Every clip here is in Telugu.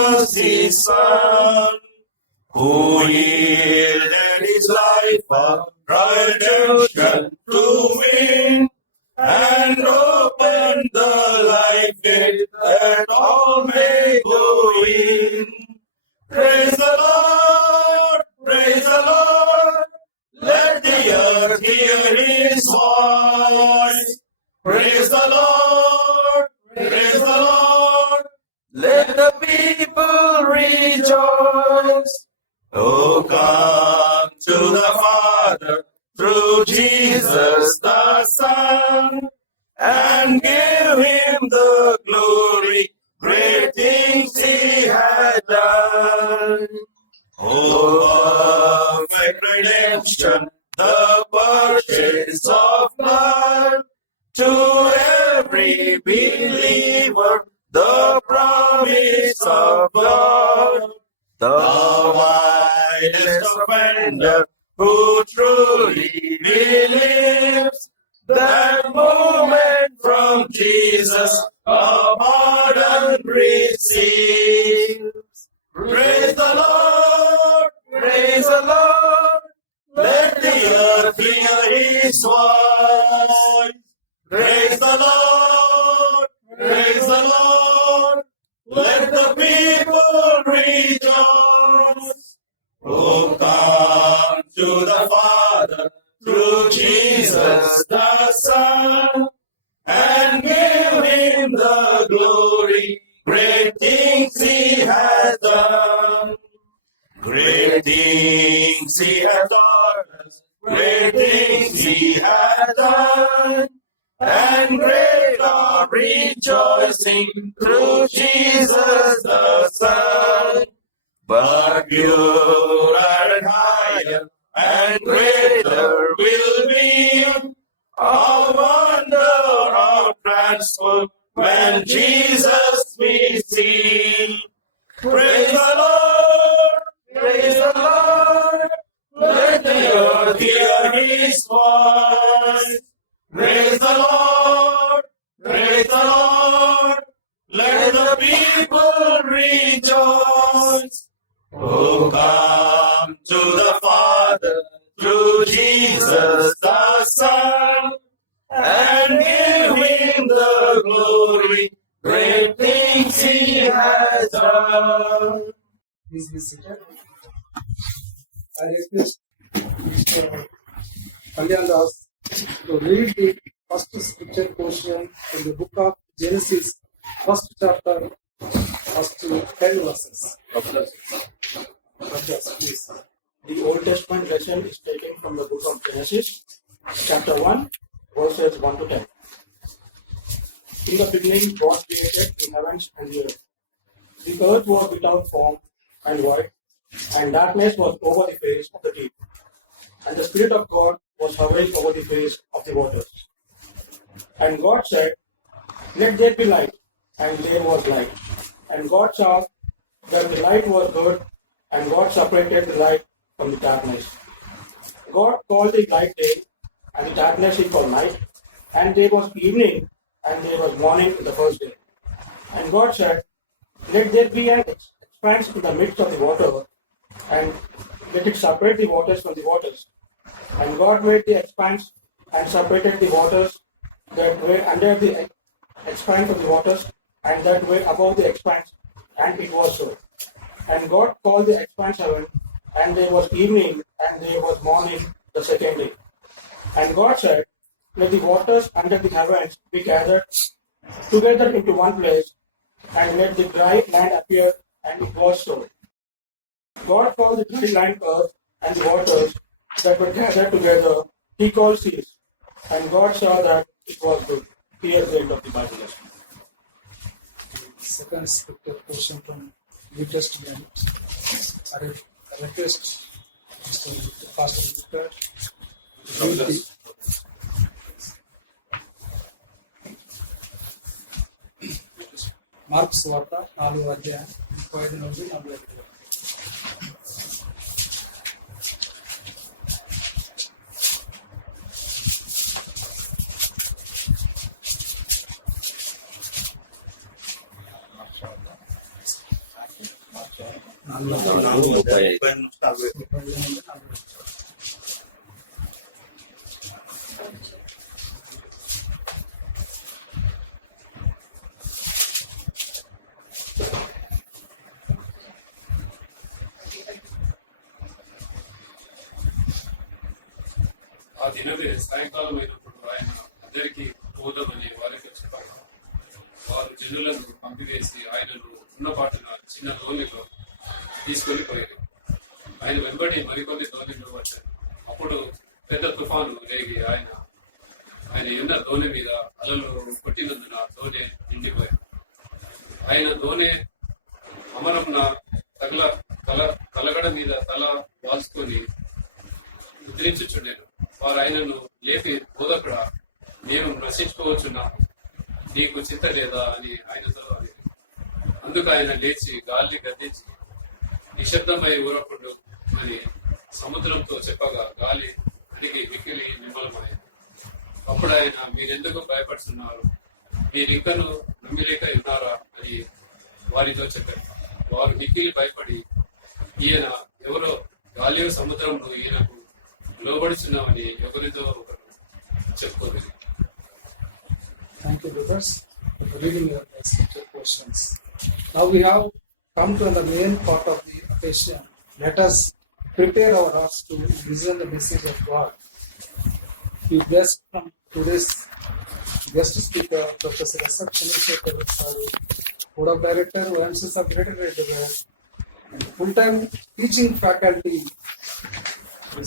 Jesus, his son, who yielded his life for redemption to win, and opened the life gate that all may go in. Praise the Lord, praise the Lord, let the earth hear his voice. Praise the Lord, praise the Lord, let the people rejoice. Oh, come to the Father through Jesus the Son, and give him the glory, great things he had done. Oh, perfect redemption, the purchase of blood, to every believer, the promise of God. The widest offender who truly believes, that moment from Jesus a pardon receives. Praise the Lord, praise the Lord, let the earth hear his voice. Praise the Lord, praise the Lord, let the people rejoice. Oh, come to the Father through Jesus the Son, and give him the glory, great things he has done. Great things he has done us, great things he has done, and great our rejoicing through Jesus the Son. But purer and higher and greater will be our wonder, our transfer, when Jesus we see. Praise the Lord, praise the Lord, let the earth hear his voice. Praise the Lord, praise the Lord, let the people rejoice. Oh, come to the Father through Jesus the Son, and give him the glory, great things he has done. Please be seated. I request Mr. Kalyan Das to read the first scripture portion in the book of Genesis, first chapter, first 10 verses. Yes, please. The Old Testament lesson is taken from the book of Genesis, chapter 1, verses 1 to 10. In the beginning, God created the heavens and the earth. The earth was without form and void, and darkness was over the face of the deep. And the Spirit of God was hovering over the face of the waters. And God said, "Let there be light," and there was light. And God saw that the light was good, and God separated the light from the darkness. God called the light day, and the darkness he called night. And there was evening, and there was morning in the first day. And God said, "Let there be an expanse in the midst of the water, and let it separate the waters from the waters." And God made the expanse and separated the waters that were under the expanse of the waters and that were above the expanse, and it was so. And God called the expanse heaven, and there was evening, and there was morning the second day. And God said, "Let the waters under the heavens be gathered together into one place, and let the dry land appear," and it was so. God called the dry land earth, and the waters that were gathered together he called seas. And God saw that it was good. Here's the end of the Bible lesson. Second scripture portion from New Testament. I request Mr. Pastor Victor to read the marks వార్త 4వ అధ్యాయం 35 నుండి 45. ఆ దినమే సాయంకాలం అయినప్పుడు ఆయన అందరికీ బోధమని వారికి చెప్పారు. వారు జనులను పంపివేసి ఆయనను ఉన్నపాటున చిన్న దోణిలో తీసుకొని పోయారు. ఆయన వెంబడి మరికొన్ని దోణిలు వచ్చారు. అప్పుడు పెద్ద తుఫాను రేగి ఆయన ఉన్న దోణి మీద అలలు కొట్టినందున దోణి నిండిపోయారు. ఆయన దోణి అమరంన కలగడ మీద తల వాల్చుకొని ముద్రించుచుండెను. వారు ఆయనను లేపి, బోధకుడా, నేను నశించుకోవచ్చున్నాను, నీకు చింత లేదా అని ఆయనతో అని. అందుకు ఆయన లేచి గాలిని గద్దించి నిశ్శబ్దమై ఊరకుండు అని సముద్రంతో చెప్పగా గాలి అడిగి మిక్కిలి నిమ్మలమైంది. అప్పుడు ఆయన, మీరెందుకు భయపడుతున్నారు, మీరింకను నమ్మిలేక ఉన్నారా అని వారితో చెప్పారు. వారు మిక్కిలి భయపడి, ఈయన ఎవరో గాలి సముద్రంలో ఈయనకు లోబడుచున్నామని ఒకరితో ఒకరు చెప్పుకోలేదు. Thank you, brothers, for reading your scripture questions. Now we have come to the main part of the occasion. Let us prepare our hearts to listen the message of God. We bless from today's guest speaker, Professor S. Chandrasekhar Garu, Board of Director, OMC Secretary, and full-time teaching faculty,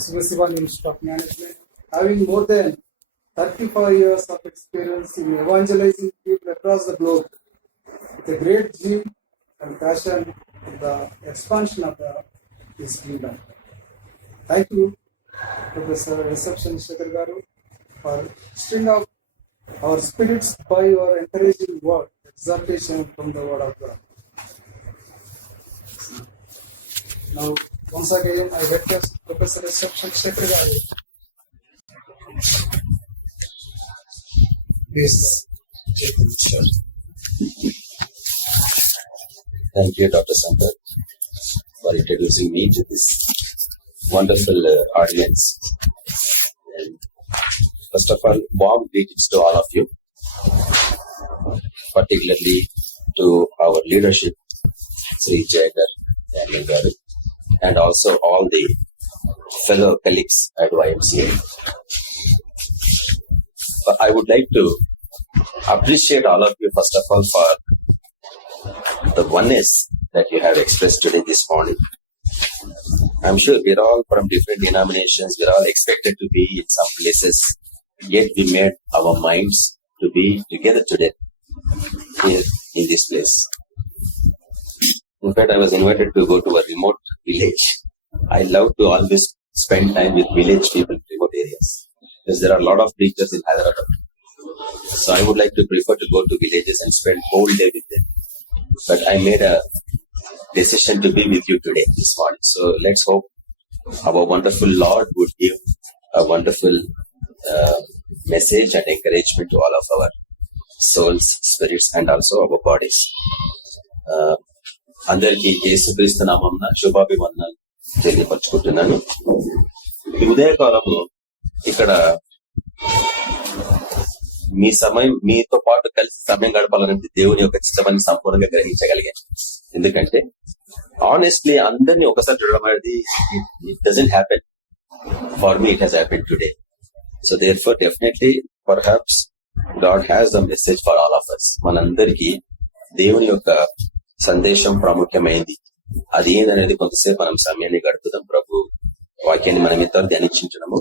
Sivan Institute of Management, having more than 35 years of experience in evangelizing people across the globe, with a great zeal and passion for the expansion of his kingdom. Thank you, Professor S. Chandrasekhar Garu, for stirring up our spirits by your encouraging word, exhortation from the Word of God. Now, once again, I request Professor S. Chandrasekhar Garu. Please. Thank you, Dr. Sampath, for introducing me to this wonderful audience. And first of all, warm greetings to all of you, particularly to our leadership, Sri Jayakar Daniel Garu, and also all the fellow colleagues at YMCA. I would like to appreciate all of you, first of all, for the oneness that you have expressed today, this morning. I'm sure we're all from different denominations, we're all expected to be in some places, yet we made our minds to be together today here in this place. In fact, I was invited to go to a remote village. I love to always spend time with village people in remote areas, because there are a lot of preachers in Hyderabad. So I would like to prefer to go to villages and spend whole day with them. But I made a decision to be with you today, this morning. So let's hope our wonderful Lord would give a wonderful message and encouragement to all of our souls, spirits, and also our bodies. అందరికీ యేసుక్రీస్తు నామమున శుభాభివందనాలు తెలియపరుచుకుంటున్నాను. ఈ ఉదయకాలము ఇక్కడ మీ సమయం, మీతో పాటు కలిసి సమయం గడపాలనేది దేవుని యొక్క చిత్తమని సంపూర్ణంగా గ్రహించగలిగాను. ఎందుకంటే ఆనెస్ట్లీ అందరినీ ఒకసారి చూడడం అనేది it doesn't happen. For me it has happen today. So therefore definitely perhaps God has the message for all of us. మనందరికీ దేవుని యొక్క సందేశం ప్రాముఖ్యమైంది. అది ఏందనేది కొంతసేపు మనం సమయాన్ని గడుపుదాం. ప్రభు వాక్యాన్ని మనం ఇద్దరు ధ్యానించుంటున్నాము.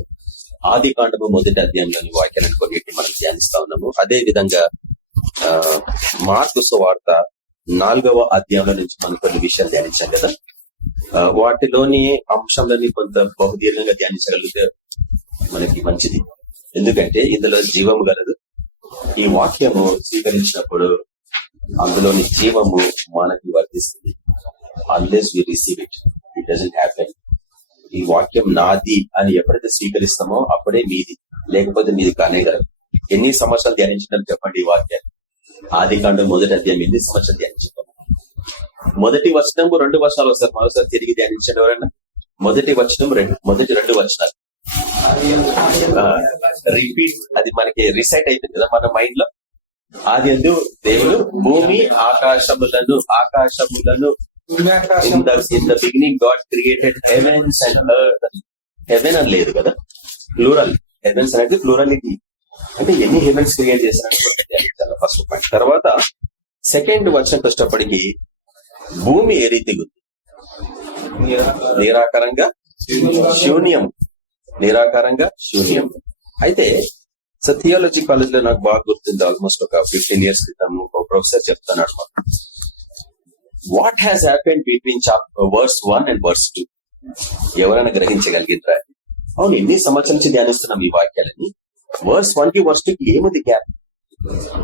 ఆది కాండము 1వ అధ్యాయంలోని వాక్యాలను కొన్నిటిని మనం ధ్యానిస్తా ఉన్నాము. అదే విధంగా మార్కు సువార్త 4వ అధ్యాయంలో నుంచి మనం కొన్ని విషయాలు ధ్యానించాం కదా. వాటిలోని అంశాలని కొంత బహుదీర్ఘంగా ధ్యానించగలిగితే మనకి మంచిది. ఎందుకంటే ఇందులో జీవము గలదు. ఈ వాక్యము స్వీకరించినప్పుడు అందులోని జీవము మనకి వర్తిస్తుంది. Unless we receive it, it doesn't happen. ఈ వాక్యం నాది అని ఎప్పుడైతే స్వీకరిస్తామో అప్పుడే మీది, లేకపోతే మీది కానేగలరు. ఎన్ని సంవత్సరాలు ధ్యానించినారు చెప్పండి ఈ వాక్యాన్ని? ఆది కాండం 1వ అధ్యాయం ఎన్ని సంవత్సరాలు ధ్యానించుకోము? మొదటి వచనము 2 వచనాలు వస్తారు. మరోసారి తిరిగి ధ్యానించండి ఎవరైనా. మొదటి వచనం మొదటి 2 వచనాలు రిపీట్, అది మనకి రిసైట్ అయిపోయింది కదా మన మైండ్ లో. ఆది యందు దేవుడు భూమి ఆకాశములను in the beginning God created heavens and earth. Heaven అని లేదు కదా, ప్లూరల్. హెవెన్స్ అనేది ప్లూరాలిటీ, అంటే ఎన్ని హెవెన్స్ క్రియేట్ చేశారు ఫస్ట్ పాయింట్. తర్వాత సెకండ్ వచనంకి వచ్చేటప్పటికి భూమి ఏ రీతిగా ఉంది? నిరాకారంగా శూన్యం. నిరాకారంగా శూన్యం. అయితే థియాలజీ కాలేజ్ లో నాకు బాగా గుర్తుంది, ఆల్మోస్ట్ ఒక 15 years క్రితం ఒక ప్రొఫెసర్ చెప్తున్నాడు మాకు, what has happened between verse 1 and verse 2. ఎవరైనా గ్రహించగలిగినరా? అవును, ఎన్ని సంవత్సరాల నుంచి ధ్యానిస్తున్నాం ఈ వాక్యాలని. verse 1 కి verse 2 కి ఏముంది గ్యాప్?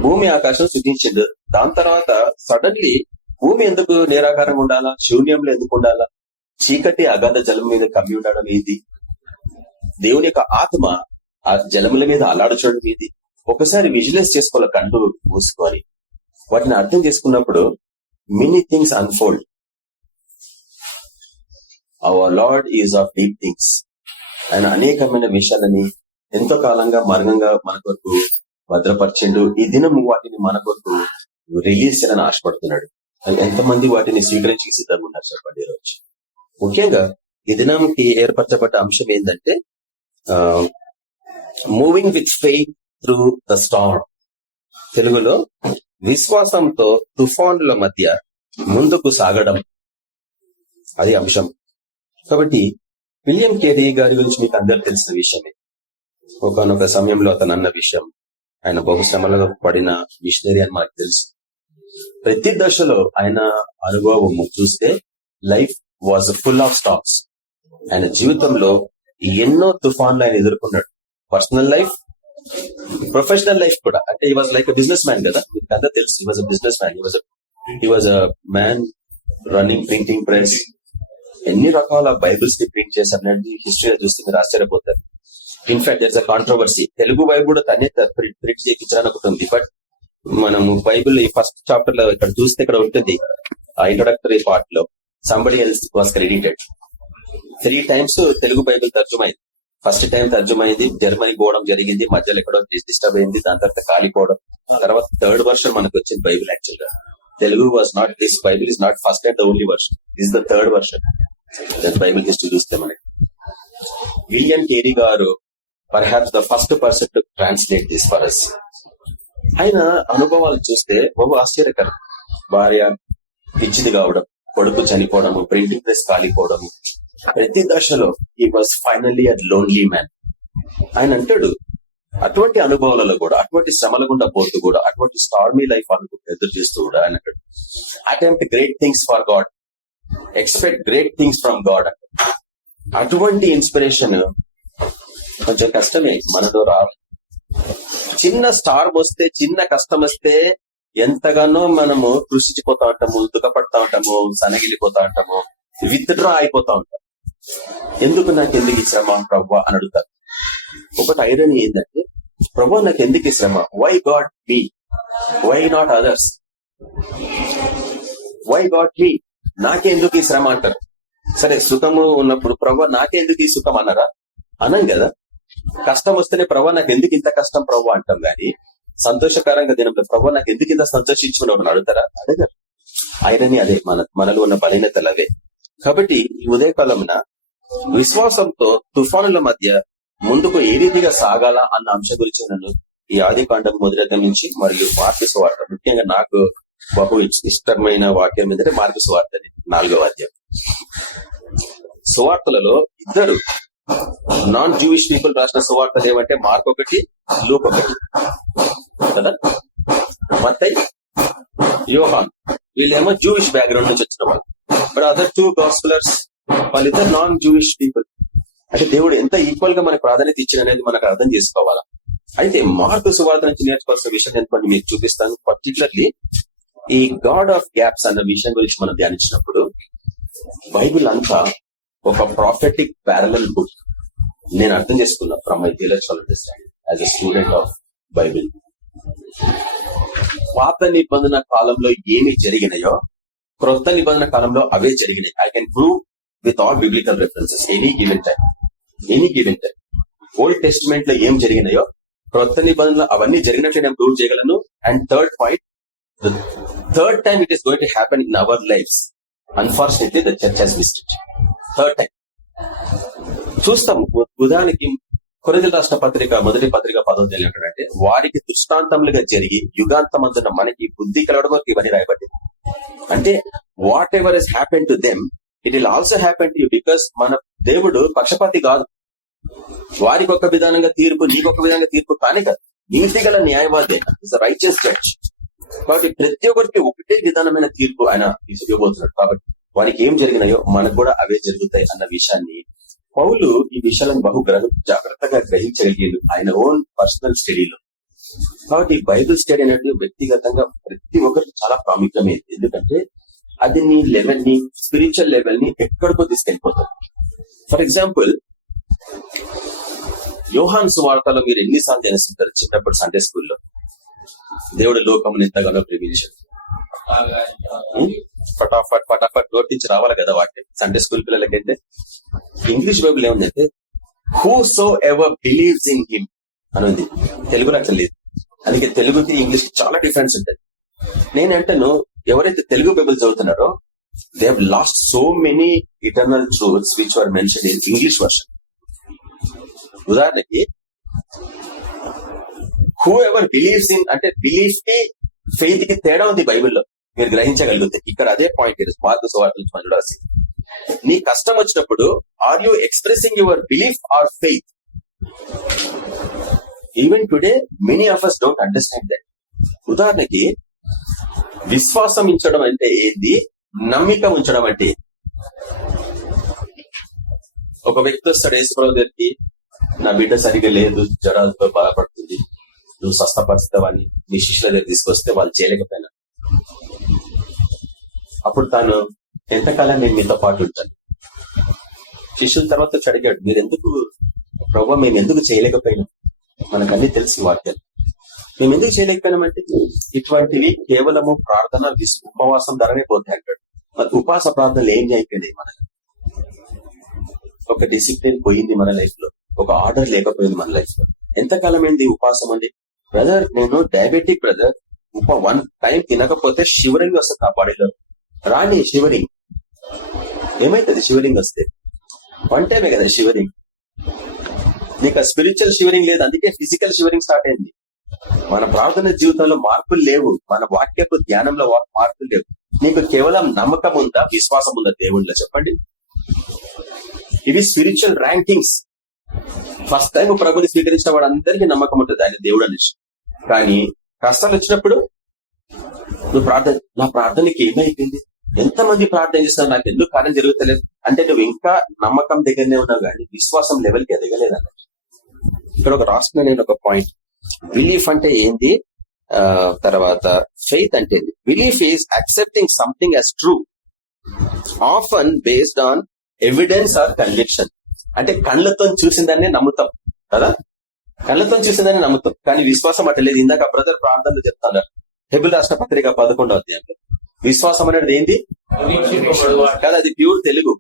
భూమి ఆకాశం సృజించిండు, దాని తర్వాత సడన్లీ భూమి ఎందుకు నిరాకారంగా ఉండాలా? శూన్యంలో ఎందుకు ఉండాలా? చీకటి అగాధ జలం మీద కమ్మి ఉండడం ఏది? దేవుని యొక్క ఆత్మ ఆ జలముల మీద అల్లాడుచడం ఏది? ఒకసారి విజువలైజ్ చేసుకోవాలి, కండు మూసుకొని వాటిని అర్థం చేసుకున్నప్పుడు many things unfold. Our Lord is of deep things. ఆయన అనేకమైన విషయాలని ఎంతో కాలంగా మార్గంగా మన కొరకు భద్రపరిచిండు. ఈ దినం వాటిని మన కొరకు రిలీజ్ చేయాలని ఆశపడుతున్నాడు. ఎంతమంది వాటిని స్వీకరించి సిద్ధంగా ఉన్నారు చెప్పండి ఈరోజు? ముఖ్యంగా ఈ దినంకి ఏర్పరచబడ్డ అంశం ఏంటంటే moving with faith through the Storm. తెలుగులో విశ్వాసంతో తుఫానుల మధ్య ముందుకు సాగడం, అది అంశం. కాబట్టి విలియం కేరీ గారి గురించి మీకు అందరు తెలిసిన విషయమే. ఒకనొక సమయంలో అతను అన్న విషయం, ఆయన బహుశ్రమలో పడిన మిషనరీ అని మనకు తెలుసు. ప్రతి దశలో ఆయన అనుభవం చూస్తే life was full of storms. ఆయన జీవితంలో ఎన్నో తుఫాన్లు ఆయన ఎదుర్కొన్నాడు. పర్సనల్ లైఫ్, ప్రొఫెషనల్ లైఫ్ కూడా. అంటే he was like a business man కదా, మీకు అందరూ తెలుసు. He was a business man, he was a man running printing press. ఎన్ని రకాల బైబిల్స్ ని ప్రింట్ చేశారనేది హిస్టరీలో చూస్తే మీరు ఆశ్చర్యపోతారు. In fact there's a controversy, Telugu Bible కూడా తనే ప్రింట్ చేయించాలని ఒకటి ఉంది. బట్ మనము బైబిల్ ఈ ఫస్ట్ చాప్టర్ లో ఇక్కడ చూస్తే ఇక్కడ ఉంటుంది, ఆ ఇంట్రొడక్టరీ పార్ట్ లో somebody else was credited. 3 times Telugu Bible తర్జుమైంది. ఫస్ట్ టైం తర్జుమైంది, జర్మనీ పోవడం జరిగింది, మధ్యలో ఎక్కడో డిస్టర్బ్ అయింది, దాని తర్వాత కాలిపోవడం. తర్వాత 3rd version మనకు వచ్చింది బైబిల్. యాక్చువల్ గా Telugu was not, this Bible is not first and the only version, this the 3rd version. Bible history చూస్తే మనకి విలియం కేరీ గారు perhaps the first person to translate this for us. ఆయన అనుభవాలు చూస్తే బహు ఆశ్చర్యకరం. భార్య పిచ్చిది కావడం, కొడుకు చనిపోవడము, ప్రింటింగ్ ప్రెస్ కాలిపోవడము, ప్రతి దశలో he was finally a lonely man. ఆయన అంటాడు, అటువంటి అనుభవాలలో కూడా, అటువంటి శ్రమల గుండా పోతూ కూడా, అటువంటి స్టార్మీ లైఫ్ ఎదురు చేస్తూ కూడా ఆయన అంటాడు, attempt great things for God, expect great things from God. అటువంటి ఇన్స్పిరేషన్ కొంచెం కష్టమే, మనతో రావాలి. చిన్న స్టార్ వస్తే, చిన్న కష్టం వస్తే ఎంతగానో మనము కృషించిపోతా ఉంటాము, దుఃఖపడతా ఉంటాము, సనగిలిపోతా ఉంటాము, విత్డ్రా అయిపోతా ఉంటాం. ఎందుకు నాకు ఎందుకు ఈ శ్రమ ప్రవ్వా అని అడుగుతారు. ఒకటి ఐరనీ ఏంటంటే, ప్రభా నాకు ఎందుకు ఈ శ్రమ? Why God me, why not others? Why God me, నాకెందుకు ఈ శ్రమ అంటారు. సరే, సుఖము ఉన్నప్పుడు ప్రభా నాకెందుకు ఈ సుఖం అన్నారా? అనం కదా. కష్టం వస్తేనే ప్రభా నాకు ఎందుకు ఇంత కష్టం ప్రభా అంటాం. గానీ సంతోషకరంగా దినంలో ప్రభా నాకు ఎందుకు ఇంత సంతోషించుకున్నావు అడుగుతారా? అడగరు. ఐరనీ అదే, మనలో ఉన్న బలహీనతలు అవే. కాబట్టి ఈ ఉదయకాలమున విశ్వాసంతో తుఫానుల మధ్య ముందుకు ఏ రీతిగా సాగాల అన్న అంశం గురించి నన్ను ఈ ఆది కాండం మొదటి నుంచి మరియు మార్కు సువార్త, ముఖ్యంగా నాకు బహు ఇష్టమైన వాక్యం ఏంటంటే మార్కు సువార్త 4వ అధ్యాయం. సువార్తలలో ఇద్దరు నాన్ జూయిష్ పీపుల్ రాసిన సువార్తలు ఏమంటే మార్క్ 1, లూక్ 1 కదా. మత్తయి, యోహాన్ వీళ్ళేమో జూయిష్ బ్యాక్గ్రౌండ్ నుంచి వచ్చిన వాళ్ళు. బట్ అదర్ 2 గాస్పెలర్స్ వాళ్ళిద్దరు నాన్ జూయిష్ పీపుల్. అంటే దేవుడు ఎంత ఈక్వల్ గా మనకు ప్రాధాన్యత ఇచ్చిన అనేది మనకు అర్థం చేసుకోవాలా. అయితే మార్కు సువార్త నుంచి నేర్చుకోవాల్సిన విషయం ఎంతో మీకు చూపిస్తాను. పర్టికులర్లీ ఈ గాడ్ ఆఫ్ గ్యాప్స్ అన్న విషయం గురించి మనం ధ్యానించినప్పుడు, బైబిల్ అంతా ఒక ప్రాఫెటిక్ ప్యారలల్ బుక్ నేను అర్థం చేసుకున్నా from my theological understanding as a student of Bible. పాత నిబంధన కాలంలో ఏమి జరిగినాయో క్రొత్త నిబంధన కాలంలో అవే జరిగినాయి. I can prove with all biblical references any given time. Old testament లో ఏం జరిగినాయో క్రొత్త నిబంధనలు అవన్నీ జరిగినట్లు నేను ప్రూవ్ చేయగలను. And third point, the third time it is going to happen in our lives. Unfortunately the church has missed it. Third time చూస్తాం. ఉదాహరణకి కొరింథీయుల రాష్ట్ర పత్రిక 1వ పత్రిక 10వ అధ్యాయం ఏంటంటే, వారికి దృష్టాంతములుగా జరిగి యుగాంతమందున మనకి బుద్ధి కలగడం వరకు ఇవన్నీ రాయబడ్డాయి. అంటే what ever is happen to them it will also happen to you. Because మన దేవుడు పక్షపాతి కాదు. వారికి ఒక విధానంగా తీర్పు, నీకొక విధంగా తీర్పు కానీ కాదు. నీతి గల న్యాయవాది, రైచియస్ జడ్జ్. కాబట్టి ప్రతి ఒక్కరికి ఒకటే విధానమైన తీర్పు ఆయన ఇవ్వబోతున్నాడు. కాబట్టి వారికి ఏం జరిగినాయో మనకు కూడా అవే జరుగుతాయి అన్న విషయాన్ని పౌలు ఈ విషయాలను జాగ్రత్తగా గ్రహించగలిగాడు ఆయన ఓన్ పర్సనల్ స్టడీలో. కాబట్టి బైబిల్ స్టడీ అనేది వ్యక్తిగతంగా ప్రతి ఒక్కరికి చాలా ప్రాముఖ్యమైనది. ఎందుకంటే అది నీ లెవెల్ ని, స్పిరిచువల్ లెవెల్ ని ఎక్కడికో తీసుకెళ్లిపోతుంది. ఫర్ ఎగ్జాంపుల్, యోహాను సువార్తలో మీరు ఎన్నిసార్లు తెలుస్తుంటారు చిన్నప్పుడు సండే స్కూల్లో, దేవుడు లోకమును ఎంతగానో ప్రేమించాడు. ఫటాఫట్ నోటించి రావాలి కదా వాటి సండే స్కూల్ పిల్లలకైతే. ఇంగ్లీష్ బైబుల్ ఏముందంటే who so ever believes in him అని ఉంది. తెలుగులో అట్లా లేదు. అందుకే తెలుగుకి ఇంగ్లీష్ కి చాలా డిఫరెన్స్ ఉంటుంది. నేనంటాను, ఎవరైతే తెలుగు బైబుల్ చదువుతున్నారో they have lost so many eternal truths which were mentioned in English version. ఉదాహరణకి హూ ఎవర్ బిలీవ్స్ ఇన్ అంటే బిలీఫ్ కి ఫెయిత్ కి తేడా ఉంది బైబిల్లో, మీరు గ్రహించగలిగితే. ఇక్కడ అదే పాయింట్ మార్కు సువార్తలు మనం చూడాల్సింది. నీ కష్టం వచ్చినప్పుడు are you expressing your belief or faith? Even today many of us don't understand that. ఉదాహరణకి విశ్వాసం ఉంచడం అంటే ఏంది, నమ్మిక ఉంచడం అంటే ఏంది? ఒక వ్యక్తి వస్తాడు యేసుప్రభు దగ్గరికి, నా బిడ్డ సరిగా లేదు, జ్వరాలతో బాధపడుతుంది, నువ్వు స్వస్థపరుస్తావని నీ శిష్యుల దగ్గర తీసుకొస్తే వాళ్ళు చేయలేకపోయినా. అప్పుడు తాను ఎంతకాలం నేను మీతో పాటు ఉంటాను. శిష్యుల తర్వాత అడిగాడు, మీరు ఎందుకు ప్రభు మేము ఎందుకు చేయలేకపోయినాం? మనకన్నీ తెలిసి వాక్యాలు మేము ఎందుకు చేయలేకపోయినామంటే ఇటువంటివి కేవలము ప్రార్థన ఉపవాసం ధరనే పోతాయి అంటాడు. మరి ఉపవాస ప్రార్థనలు ఏం అయిపోయినాయి? మనకి ఒక డిసిప్లిన్ పోయింది మన లైఫ్ లో, ఒక ఆర్డర్ లేకపోయింది మన లైఫ్ లో. ఎంతకాలం ఏంది ఉపవాసం అండి? బ్రదర్, నేను డయాబెటిక్ బ్రదర్, 1 టైం తినకపోతే షివరింగ్ వస్తుంది నా బాడీలో. రాని షివరింగ్ ఏమైతుంది? షివరింగ్ వస్తే 1 టైమే కదా షివరింగ్. నీకు ఆ స్పిరిచువల్ షివరింగ్ లేదు, అందుకే ఫిజికల్ షివరింగ్ స్టార్ట్ అయింది. మన ప్రార్థన జీవితంలో మార్పులు లేవు, మన వాక్యపు ధ్యానంలో మార్పులు లేవు. నీకు కేవలం నమ్మకం ఉందా, విశ్వాసం ఉందా దేవుళ్ళ? చెప్పండి. ఇవి స్పిరిచువల్ ర్యాంకింగ్స్. ఫస్ట్ టైం ప్రభుని స్వీకరించిన వాడు అందరికీ నమ్మకం ఉంటుంది ఆయన దేవుడు అనేసి. కానీ కష్టాలు వచ్చినప్పుడు నువ్వు నా ప్రార్థనకి ఏమైపోయింది, ఎంతమంది ప్రార్థన చేస్తున్నారు, నాకు ఎందుకు కార్యం జరుగుతలేదు అంటే నువ్వు ఇంకా నమ్మకం దగ్గరనే ఉన్నావు కానీ విశ్వాసం లెవెల్కి ఎదగలేదన్నట్టు. ఇక్కడ ఒక రాసిన నేను ఒక పాయింట్, బిలీఫ్ అంటే ఏంది, తర్వాత ఫెయిత్ అంటే ఏంది. Belief is accepting something as true, often based on evidence or conviction. అంటే కళ్ళతో చూసిందాన్ని నమ్ముతాం కదా, కళ్ళతో చూసిందాన్ని నమ్ముతాం. కానీ విశ్వాసం అట్లా లేదు. ఇందాక బ్రదర్ ప్రార్థనలు చెప్తాను, హెబ్రీ రాష్ట్ర పత్రిక 11వ అధ్యాయంలో విశ్వాసం అనేది ఏంది కదా, అది ప్యూర్ తెలుగు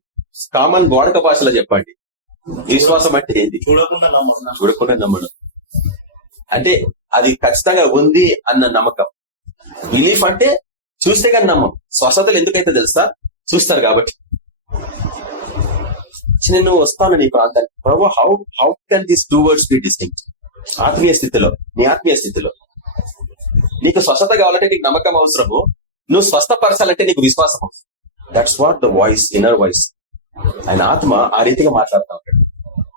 కామన్ వాడక భాషలో చెప్పండి. విశ్వాసం అంటే ఏంది? చూడకుండా నమ్మడం. అంటే అది ఖచ్చితంగా ఉంది అన్న నమ్మకం. బిలీఫ్ అంటే చూస్తే కానీ నమ్మం. స్వస్థతలు ఎందుకైతే తెలుసా? చూస్తారు కాబట్టి. నేను వస్తాను నీ ప్రాంతానికి, ప్రభు how can this 2 words be distinct? ఆత్మీయ స్థితిలో, నీ ఆత్మీయ స్థితిలో నీకు స్వస్థత కావాలంటే నీకు నమ్మకం అవసరము, నువ్వు స్వస్థపరచాలంటే నీకు విశ్వాసం అవసరం. That's what the voice, inner voice. ఆయన ఆత్మ ఆ రీతిగా మాట్లాడుతూ ఉంటాడు.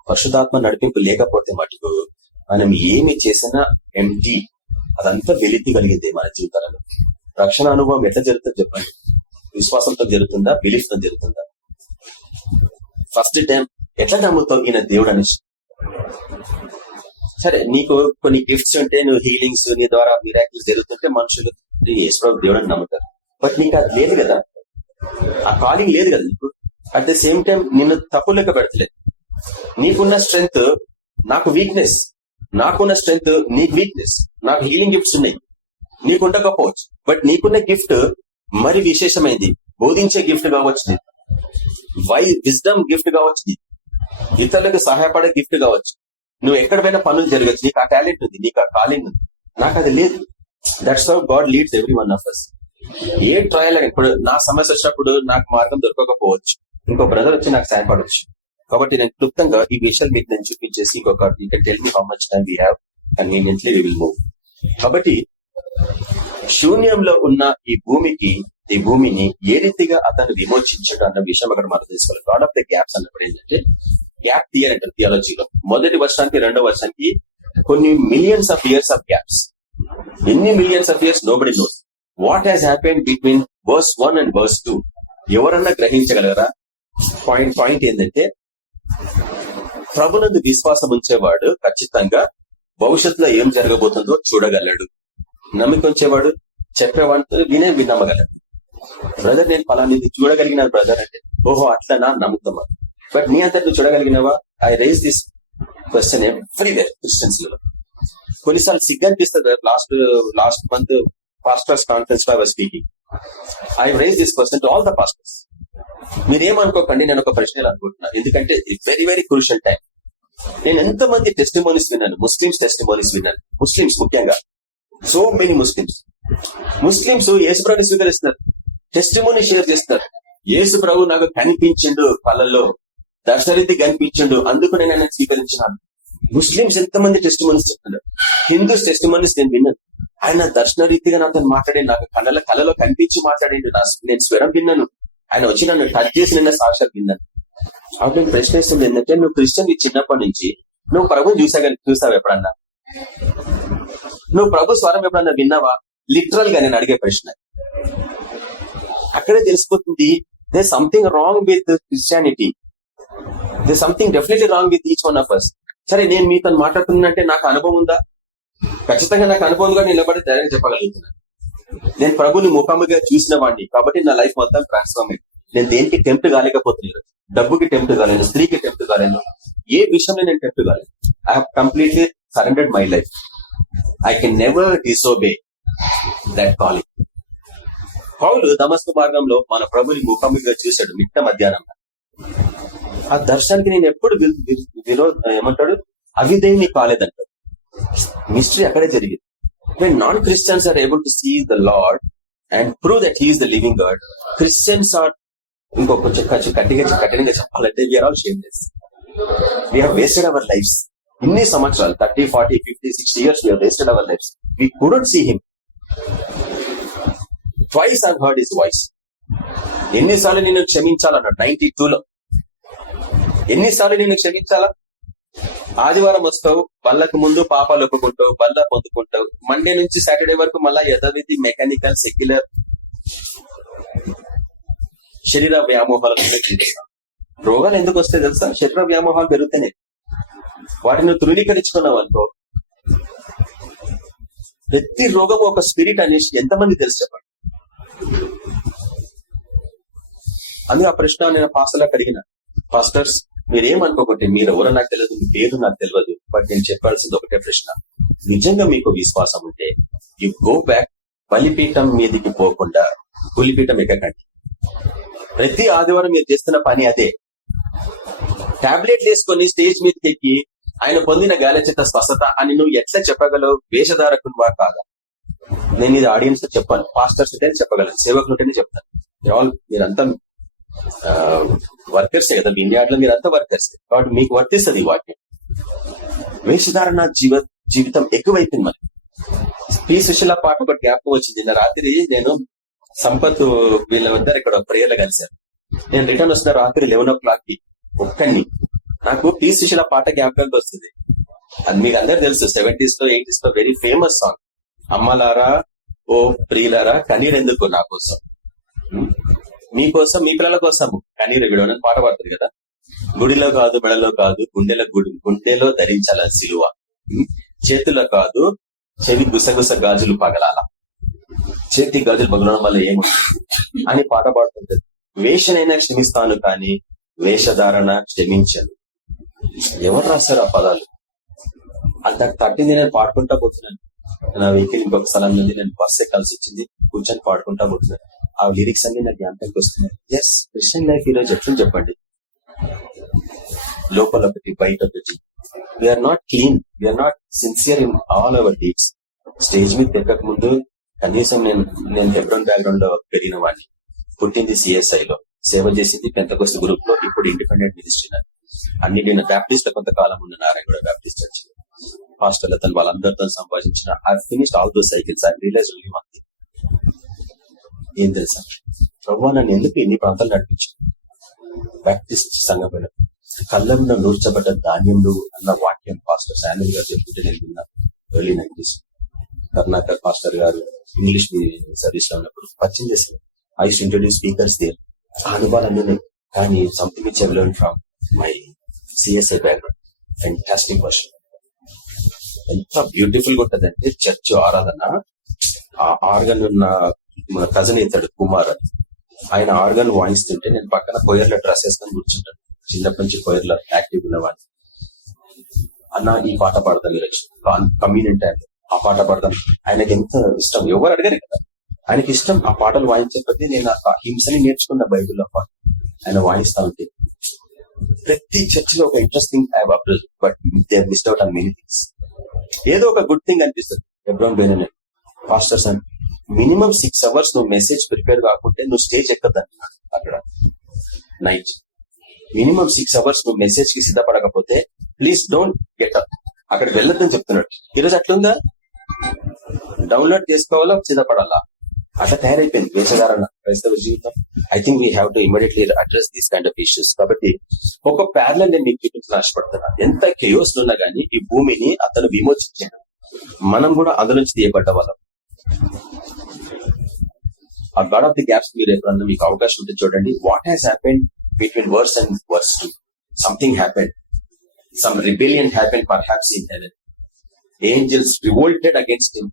పరిశుద్ధాత్మ నడిపింపు లేకపోతే మటుకు మనం ఏమి చేసినా ఎంటీ, అదంతా వెలితి కలిగింది మన జీవితాలలో. రక్షణ అనుభవం ఎట్లా జరుగుతుందో చెప్పండి. విశ్వాసంతో జరుగుతుందా, బిలీఫ్ తో జరుగుతుందా? ఫస్ట్ టైం ఎట్లా నమ్ముతావు ఈయన దేవుడు అనేసి? సరే, నీకు కొన్ని గిఫ్ట్స్ ఉంటే, నువ్వు హీలింగ్స్ నీ ద్వారా మిరాకిల్స్ జరుగుతుంటే మనుషులు యేసుప్రభు దేవుడు అని నమ్ముతారు. బట్ నీకు అది లేదు కదా, ఆ కాలింగ్ లేదు కదా నీకు. అట్ ద సేమ్ టైం నిన్ను తప్పు లెక్క పెడతలేదు. నీకున్న స్ట్రెంగ్త్ నాకు వీక్నెస్, నాకున్న స్ట్రెంగ్త్ నీకు వీక్నెస్. నాకు హీలింగ్ గిఫ్ట్స్ ఉన్నాయి, నీకు ఉండకపోవచ్చు. బట్ నీకున్న గిఫ్ట్ మరి విశేషమైంది. బోధించే గిఫ్ట్ కావచ్చు నీది, విజ్డమ్ గిఫ్ట్ కావచ్చు నీది, ఇతరులకు సహాయపడే గిఫ్ట్ కావచ్చు, నువ్వు ఎక్కడ పోయినా పనులు జరగచ్చు, నీకు ఆ టాలెంట్ ఉంది, నీకు ఆ కాలింగ్ ఉంది. నాకు అది లేదు. That's how God leads every one of us. ఏ ట్రయల్ అయినా, ఇప్పుడు నా సమస్య వచ్చినప్పుడు నాకు మార్గం దొరకకపోవచ్చు, ఇంకో బ్రదర్ వచ్చి నాకు సహాయపడవచ్చు. కాబట్టి నేను క్లుప్తంగా ఈ విషయాలు మీకు నేను చూపించేసి ఇంకొక you can tell me how much time we have conveniently we will move. కాబట్టి శూన్యంలో ఉన్న ఈ భూమిని ఏ రీతిగా అతను విమోచించాడు అన్న విషయం అక్కడ మనం తెలుసుకోవాలి. గాడ్ ఆఫ్ ద గ్యాప్స్ అన్నప్పుడు ఏంటంటే గ్యాప్ థియరీ అంటారు థియాలజీలో. మొదటి వర్షానికి రెండో వర్షానికి కొన్ని millions of years of gaps. ఎన్ని millions of years nobody knows what has happened between verse 1 and verse 2. ఎవరన్నా గ్రహించగలరా? పాయింట్ ఏంటంటే ప్రభునందు విశ్వాసం ఉంచేవాడు ఖచ్చితంగా భవిష్యత్తులో ఏం జరగబోతుందో చూడగలడు. నమ్మిక ఉంచేవాడు చెప్పేవాడితో వినమ్మగలడు. బ్రదర్ నేను ఫలానిది చూడగలిగిన బ్రదర్ అంటే ఓహో అట్లా నా నమ్ముతామా. బట్ నీ అంతా నువ్వు చూడగలిగినవా? I raise this question everywhere Christians లో. కొన్నిసార్లు సిగ్గు అనిపిస్తుంది. లాస్ట్ మంత్ పాస్టర్స్ కాన్ఫరెన్స్ లో I was speaking. I raise this question to all the pastors. మీరేమనుకోకండి, నేను ఒక ప్రశ్నలు అనుకుంటున్నాను, ఎందుకంటే వెరీ వెరీ క్రూషియల్ టైం. నేను ఎంతమంది టెస్టిమోనీస్ విన్నాను, ముస్లిమ్స్ టెస్టిమోనీస్ విన్నాను. ముస్లిమ్స్ ముఖ్యంగా సో మెనీ ముస్లిమ్స్ యేసు ప్రభుని స్వీకరిస్తున్నారు, టెస్టిమోనీ షేర్ చేస్తున్నారు. యేసు ప్రభు నాకు కనిపించిండు, కళ్ళల్లో దర్శనరీతి కనిపించిండు, అందుకు నేను ఆయన స్వీకరించినాను. ముస్లిమ్స్ ఎంతమంది టెస్టిమోనీస్ చెప్తున్నారు. హిందూస్ టెస్టిమోనీస్ నేను విన్నాను. ఆయన దర్శనరీతిగా నాతో మాట్లాడి, నాకు కళ్ళలో కనిపించి మాట్లాడిండు, నేను స్వరం విన్నాను. ఆయన వచ్చి నన్ను టచ్ చేసి నిన్న సాక్షాత్ విన్నాను. అప్పుడు నేను ప్రశ్నిస్తుంది ఏంటంటే, నువ్వు క్రిస్టియన్ చిన్నప్పటి నుంచి నువ్వు ప్రభుని చూసావు ఎప్పుడన్నా? నువ్వు ప్రభు స్వరం ఎప్పుడన్నా విన్నావా? లిటరల్ గా నేను అడిగే ప్రశ్న. అక్కడే తెలిసిపోతుంది there something wrong with Christianity, there something definitely wrong with each one of us. సరే నేను మీతో మాట్లాడుతున్నంటే నాకు అనుభవం ఉందా? ఖచ్చితంగా నాకు అనుభవంగా నిలబడి ధైర్యంగా చెప్పగలుగుతున్నాను. నేను ప్రభుని ముఖాముగా చూసిన వాడిని కాబట్టి నా లైఫ్ మొత్తం ట్రాన్స్ఫార్మ్ అయింది. నేను దేనికి టెంప్ట్ కాలేకపోతున్నాను. డబ్బుకి టెంప్ట్ కాలేను, స్త్రీకి టెంప్ట్ కాలేను, ఏ విషయంలో నేను టెంప్ట్ కాలేను. I have completely surrendered my life. I can never disobey that calling. పౌలు దమస్కు మార్గంలో మన ప్రభుని ముఖాముగా చూశాడు మిట్ట మధ్యాహ్నం. ఆ దర్శనానికి నేను ఎప్పుడు ఏమంటాడు, అవిధేయుని కాలేదంటాడు. మిస్టరీ అక్కడే జరిగింది. When non-Christians are able to see the Lord and prove that He is the living God, Christians are కొంచెం కఠినంగా చెప్పాలంటే we are all shameless. We have wasted our lives. ఇన్ని సంవత్సరాలు 30, 40, 50, 60 years we have wasted our lives. We couldn't see Him. Twice I've heard His voice. ఎన్నిసార్లు నేను క్షమించాలన్నాడు 92లో. ఎన్నిసార్లు నేను క్షమించాలా? ఆదివారం వస్తావు, బల్లకు ముందు పాపాలు ఒప్పుకుంటావు, బల్ల పొందుకుంటావు. మండే నుంచి సాటర్డే వరకు మళ్ళా యథావిధి మెకానికల్ సెక్యులర్ శరీర వ్యామోహాలు. రోగాలు ఎందుకు వస్తాయి తెలుసా? శరీర వ్యామోహాలు పెరుగుతాయి. వాటిని తృణీకరించుకున్నావు అనుకో, ప్రతి రోగం ఒక స్పిరిట్ అనేసి ఎంతమంది తెలుసు చెప్పండి. అందుకే ఆ ప్రశ్న నేను పాస్టర్లకు అడిగిన, పాస్టర్స్ మీరేమనుకోకండి, మీరు ఎవరో నాకు తెలియదు, మీ పేరు నాకు తెలియదు, బట్ నేను చెప్పాల్సింది ఒకటే ప్రశ్న. నిజంగా మీకు విశ్వాసం ఉంటే యు గో బ్యాక్. బలిపీఠం మీదకి పోకుండా బలిపీఠం ఎక్కకండి. ప్రతి ఆదివారం మీరు చేస్తున్న పని అదే. టాబ్లెట్లు వేసుకొని స్టేజ్ మీదకి ఎక్కి ఆయన పొందిన గాలిచేత స్వస్థత అని నువ్వు ఎట్లా చెప్పగలవు? వేషధారకుని వా కాదా? నేను ఇది ఆడియన్స్ తో చెప్పాను, పాస్టర్స్ ఉంటేనే చెప్పగలను, సేవకులు ఉంటేనే చెప్తాను. మీరంతా వర్కర్సే కదా, ఇండియాలో మీరంతా వర్కర్సే కాబట్టి మీకు వర్తిస్తుంది వాటిని. వేషధారణ జీవితం ఎక్కువైపోయింది. మరి పి సుశీల పాట ఒకటి జ్ఞాపకం వచ్చింది. నిన్న రాత్రి నేను సంపత్ వీళ్ళ వద్ద ఇక్కడ ప్రేయర్లు కలిశాను. నేను రిటర్న్ వస్తున్న రాత్రి 11 o'clock ఒక్కడిని. నాకు పి సుశీల పాట జ్ఞాపకానికి వస్తుంది. అది మీకు అందరు తెలుసు, 70s లో 80s లో వెరీ ఫేమస్ సాంగ్. అమ్మలారా ఓ ప్రియులారా కన్నీరెందుకు నా కోసం, మీకోసం మీ పిల్లల కోసం కన్నీరు విడవని పాట పాడుతుంది కదా. గుడిలో కాదు మెడలో కాదు గుండెలో ధరించాల సిలువ, చేతిలో కాదు చెవి గుసగుస గాజులు పగలాల, చేతి గాజులు పగలడం వల్ల ఏముంటుంది అని పాట పాడుతుంటది. వేషనైనా క్షమిస్తాను కానీ వేషధారణ క్షమించను. ఎవరు రాస్తారు ఆ పదాలు? అంత తట్టింది. నేను పాడుకుంటా పోతున్నాను. నా వెహికల్ ఇంకొక స్థలం నుండి నేను బస్ ఎక్కాల్సి వచ్చింది, కూర్చొని పాడుకుంటా పోతున్నాను. ఆ లిరిక్స్ అన్ని నాకు జ్ఞాపకానికి వస్తున్నాయి. ఎస్, క్రిస్టియన్ లైఫ్ ఈ రోజు ఎట్లా చెప్పండి, లోపల ఒకటి బయట ఒకటి. We are not clean, we are not sincere in all our deeds. Stage మీద ఎక్కక ముందు కనీసం నేను హెబ్రోన్ బ్యాక్గ్రౌండ్ లో పెరిగిన వాడిని, పుట్టింది CSI లో, సేవ చేసింది పెంతకోస్తు గ్రూప్ లో, ఇప్పుడు ఇండిపెండెంట్ మినిస్ట్రీ. అన్ని నేను బ్యాప్టిస్ట్ లో కొంతకాలం ఉన్న నారాయణ బ్యాప్టిస్ట్ చర్చ్ హాస్టల్ తను వాళ్ళందరితో సంభాషించిన I finished all those cycles. I realize only one thing, ఏం తెలుసా, ప్రభువా నన్ను ఎందుకు ఎన్ని ప్రాంతాలు నడిపించింది. బ్యాప్టిస్ట్ సంఘం కళ్ళంలో నూర్చబడ్డ ధాన్యంలో అన్న వాక్యం పాస్టర్ శామ్యుల్ గారు చెప్తుంటే నేను విన్నా. ఎర్లీ 90s కర్ణాటక పాస్టర్ గారు ఇంగ్లీష్ సర్వీస్ లో ఉన్నప్పుడు పరిచయం చేశారు. I use to introduce speakers there. ఆ అనుభవాలు అన్నీ, కానీ something which I learn from my CSI background. Fantastic version, ఎంత బ్యూటిఫుల్ గా ఉంటదంటే చర్చ్ ఆరాధన. ఆ ఆర్గన్ ఉన్న మన కజన్ ఇస్తాడు కుమార్ అని, ఆయన ఆర్గన్ వాయిస్తుంటే నేను పక్కన కొయర్లో డ్రెస్ వేసుకొని కూర్చుంటాను. చిన్నప్పటి నుంచి కొయర్లో యాక్టివ్ ఉన్నవాడిని. అన్న ఈ పాట పాడతాం ఈరోజు కమ్యూనిటీ టైంలో, ఆ పాట పాడతాం. ఆయనకి ఎంత ఇష్టం, ఎవరు అడిగారు కదా, ఆయనకి ఇష్టం. ఆ పాటలు వాయించకపోతే నేను ఆ హింసని నేర్చుకున్న బైబిల్లో పాట ఆయన వాయిస్తా ఉంటే. ప్రతి చర్చ్ లో ఒక interesting I have observed, but they have missed out on many things. ఏదో ఒక గుడ్ థింగ్ అనిపిస్తుంది. హెబ్రోన్ బెనెన్ పాస్టర్స్ అని మినిమం 6 hours నువ్వు మెసేజ్ ప్రిపేర్ కాకుంటే నువ్వు స్టేజ్ ఎక్కద్దంటున్నాడు. అక్కడ నైట్ మినిమం 6 hours నువ్వు మెసేజ్ కి సిద్ధపడకపోతే ప్లీజ్ డోంట్ గెట్ అప్, అక్కడికి వెళ్ళొద్దని చెప్తున్నాడు. ఈరోజు అట్లుందా? డౌన్లోడ్ చేసుకోవాలా, సిద్ధపడాలా, అట్లా తయారైపోయింది వేషధారణ క్రైస్తవ జీవితం. I think we have to immediately address these kind of issues. కాబట్టి ఒక ప్యారలల్ నేను మీకు చూపించిన ఆశపడుతున్నా. ఎంత కేయోస్ ఉన్నా గానీ ఈ భూమిని అతను విమోచించాడు, మనం కూడా అందులో నుంచి తీయబడ్డ వాళ్ళం. ఆ గాడ్ ఆఫ్ ది గ్యాప్స్ మీరు ఎప్పుడన్నా మీకు అవకాశం ఉంటే చూడండి. What has happened between verse and verse 2? Something happened, some rebellion happened perhaps in heaven. Angels revolted against him.